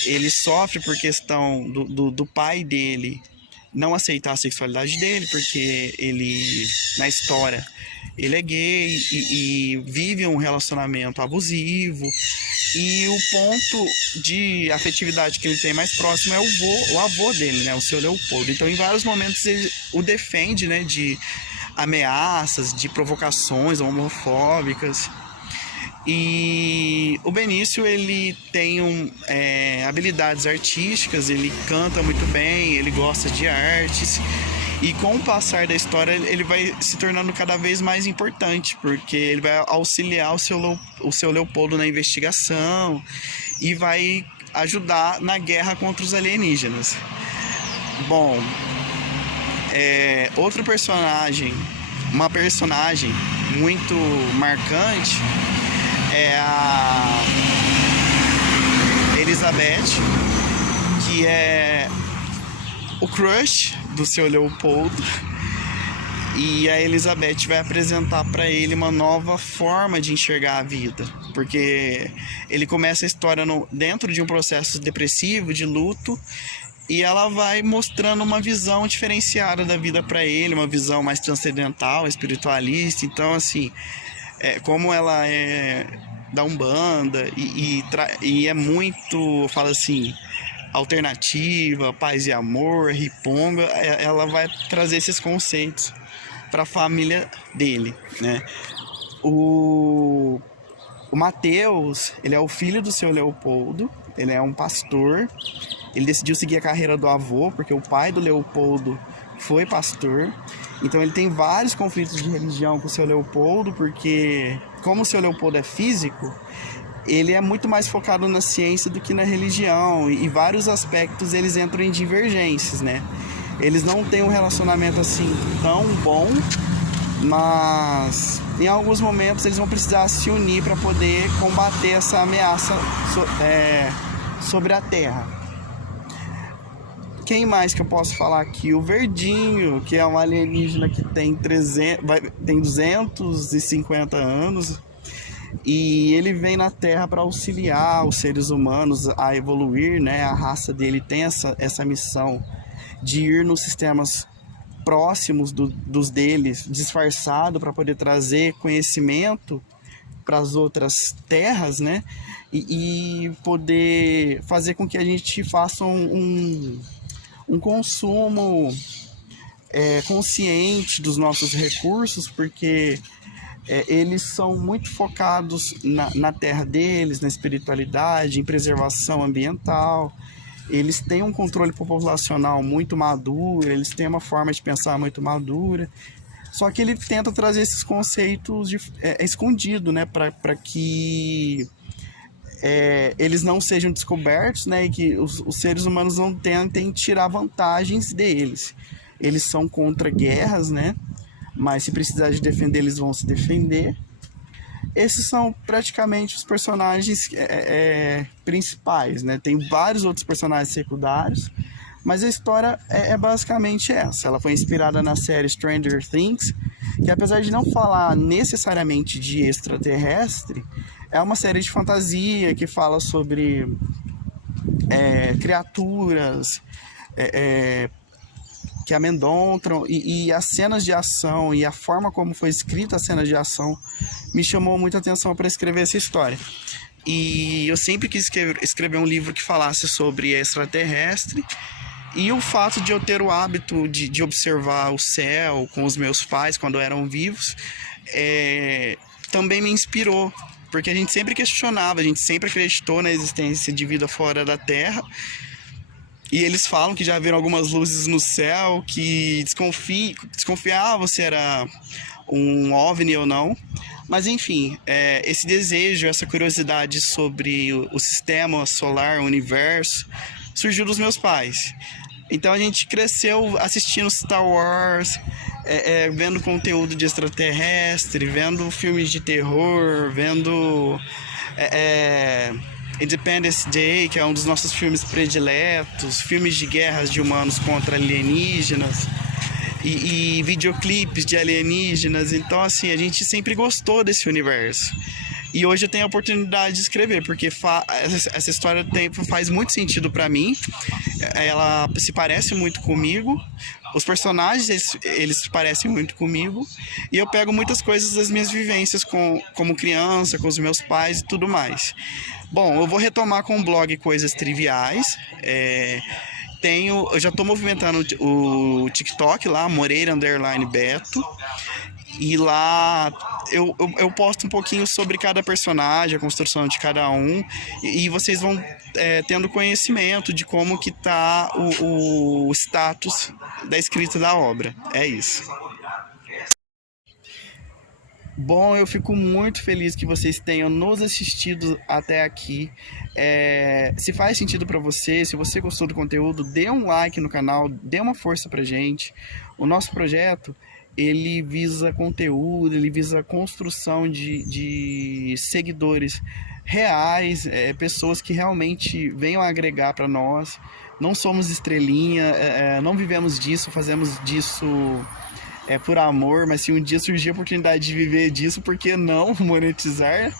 Ele sofre por questão do pai dele não aceitar a sexualidade dele, porque ele, na história, ele é gay e vive um relacionamento abusivo. E o ponto de afetividade que ele tem mais próximo é o avô dele, né, o seu Leopoldo. Então, em vários momentos, ele o defende, né, de ameaças, de provocações homofóbicas. E o Benício, ele tem habilidades artísticas, ele canta muito bem, ele gosta de artes. E com o passar da história, ele vai se tornando cada vez mais importante, porque ele vai auxiliar o seu Leopoldo na investigação e vai ajudar na guerra contra os alienígenas. Bom, outro personagem, uma personagem muito marcante é a Elizabeth, que é o crush do seu Leopoldo. E a Elizabeth vai apresentar para ele uma nova forma de enxergar a vida, porque ele começa a história dentro de um processo depressivo, de luto, e ela vai mostrando uma visão diferenciada da vida para ele, uma visão mais transcendental, espiritualista. Então, assim, como ela é da Umbanda e é muito, fala assim, alternativa, paz e amor, riponga, ela vai trazer esses conceitos para a família dele, né? O Mateus, ele é o filho do seu Leopoldo, ele é um pastor, ele decidiu seguir a carreira do avô, porque o pai do Leopoldo foi pastor, então ele tem vários conflitos de religião com o seu Leopoldo, porque como o seu Leopoldo é físico, ele é muito mais focado na ciência do que na religião, e vários aspectos eles entram em divergências, né? Eles não têm um relacionamento assim tão bom, mas em alguns momentos eles vão precisar se unir para poder combater essa ameaça sobre a Terra. Quem mais que eu posso falar aqui? O Verdinho, que é um alienígena que tem 250 anos, e ele vem na Terra para auxiliar os seres humanos a evoluir, né? A raça dele tem essa missão de ir nos sistemas próximos dos deles, disfarçado, para poder trazer conhecimento para as outras terras, né? E poder fazer com que a gente faça um consumo consciente dos nossos recursos, porque eles são muito focados na terra deles, na espiritualidade, em preservação ambiental. Eles têm um controle populacional muito maduro, eles têm uma forma de pensar muito madura. Só que ele tenta trazer esses conceitos escondido, né, para que eles não sejam descobertos, né, e que os seres humanos não tentem tirar vantagens deles. Eles são contra guerras, né, mas se precisar de defender, eles vão se defender. Esses são praticamente os personagens principais, né? Tem vários outros personagens secundários, mas a história é basicamente essa. Ela foi inspirada na série Stranger Things, que apesar de não falar necessariamente de extraterrestre, é uma série de fantasia que fala sobre criaturas que amedrontam, e as cenas de ação e a forma como foi escrita as cenas de ação me chamou muita atenção para escrever essa história. E eu sempre quis escrever um livro que falasse sobre extraterrestre, e o fato de eu ter o hábito de observar o céu com os meus pais quando eram vivos também me inspirou, porque a gente sempre questionava, a gente sempre acreditou na existência de vida fora da Terra. E eles falam que já viram algumas luzes no céu, que desconfiavam se era um OVNI ou não. Mas enfim, esse desejo, essa curiosidade sobre o sistema solar, o universo, surgiu dos meus pais. Então a gente cresceu assistindo Star Wars, vendo conteúdo de extraterrestre, vendo filmes de terror, vendo Independence Day, que é um dos nossos filmes prediletos, filmes de guerras de humanos contra alienígenas e videoclipes de alienígenas. Então, assim, a gente sempre gostou desse universo. E hoje eu tenho a oportunidade de escrever, porque essa história faz muito sentido para mim. Ela se parece muito comigo. Os personagens, eles se parecem muito comigo. E eu pego muitas coisas das minhas vivências como criança, com os meus pais e tudo mais. Bom, eu vou retomar com o blog Coisas Triviais. Eu já estou movimentando o TikTok lá, Moreira_Beto. E lá eu posto um pouquinho sobre cada personagem, a construção de cada um, e vocês vão tendo conhecimento de como que tá o status da escrita da obra. É isso. Bom, eu fico muito feliz que vocês tenham nos assistido até aqui. Se faz sentido para você, se você gostou do conteúdo, dê um like no canal, dê uma força pra gente. O nosso projeto, ele visa conteúdo, ele visa a construção de seguidores reais, pessoas que realmente venham agregar para nós, não somos estrelinha, não vivemos disso, fazemos disso por amor, mas se um dia surgir a oportunidade de viver disso, por que não monetizar?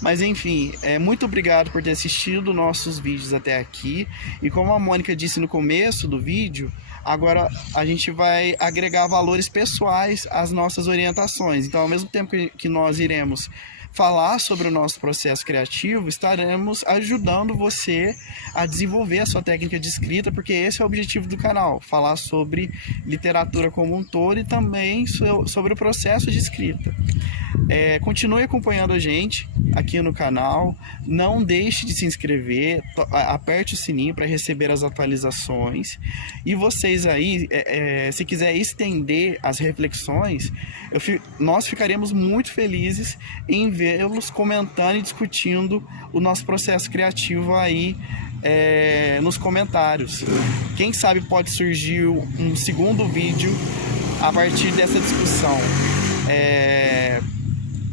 Mas enfim, muito obrigado por ter assistido nossos vídeos até aqui. E como a Mônica disse no começo do vídeo, agora a gente vai agregar valores pessoais às nossas orientações. Então, ao mesmo tempo que nós iremos falar sobre o nosso processo criativo, estaremos ajudando você a desenvolver a sua técnica de escrita, porque esse é o objetivo do canal, falar sobre literatura como um todo e também sobre o processo de escrita. Continue acompanhando a gente aqui no canal, não deixe de se inscrever, aperte o sininho para receber as atualizações. E vocês aí, se quiser estender as reflexões, nós ficaremos muito felizes em vê-los comentando e discutindo o nosso processo criativo aí nos comentários. Quem sabe pode surgir um segundo vídeo a partir dessa discussão.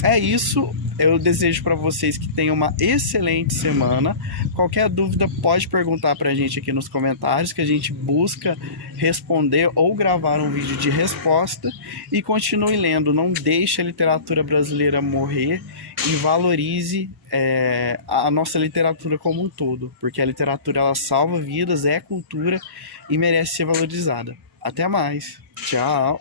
É isso, eu desejo para vocês que tenham uma excelente semana. Qualquer dúvida pode perguntar para a gente aqui nos comentários, que a gente busca responder ou gravar um vídeo de resposta. E continue lendo, não deixe a literatura brasileira morrer e valorize a nossa literatura como um todo, porque a literatura ela salva vidas, é cultura e merece ser valorizada. Até mais, tchau!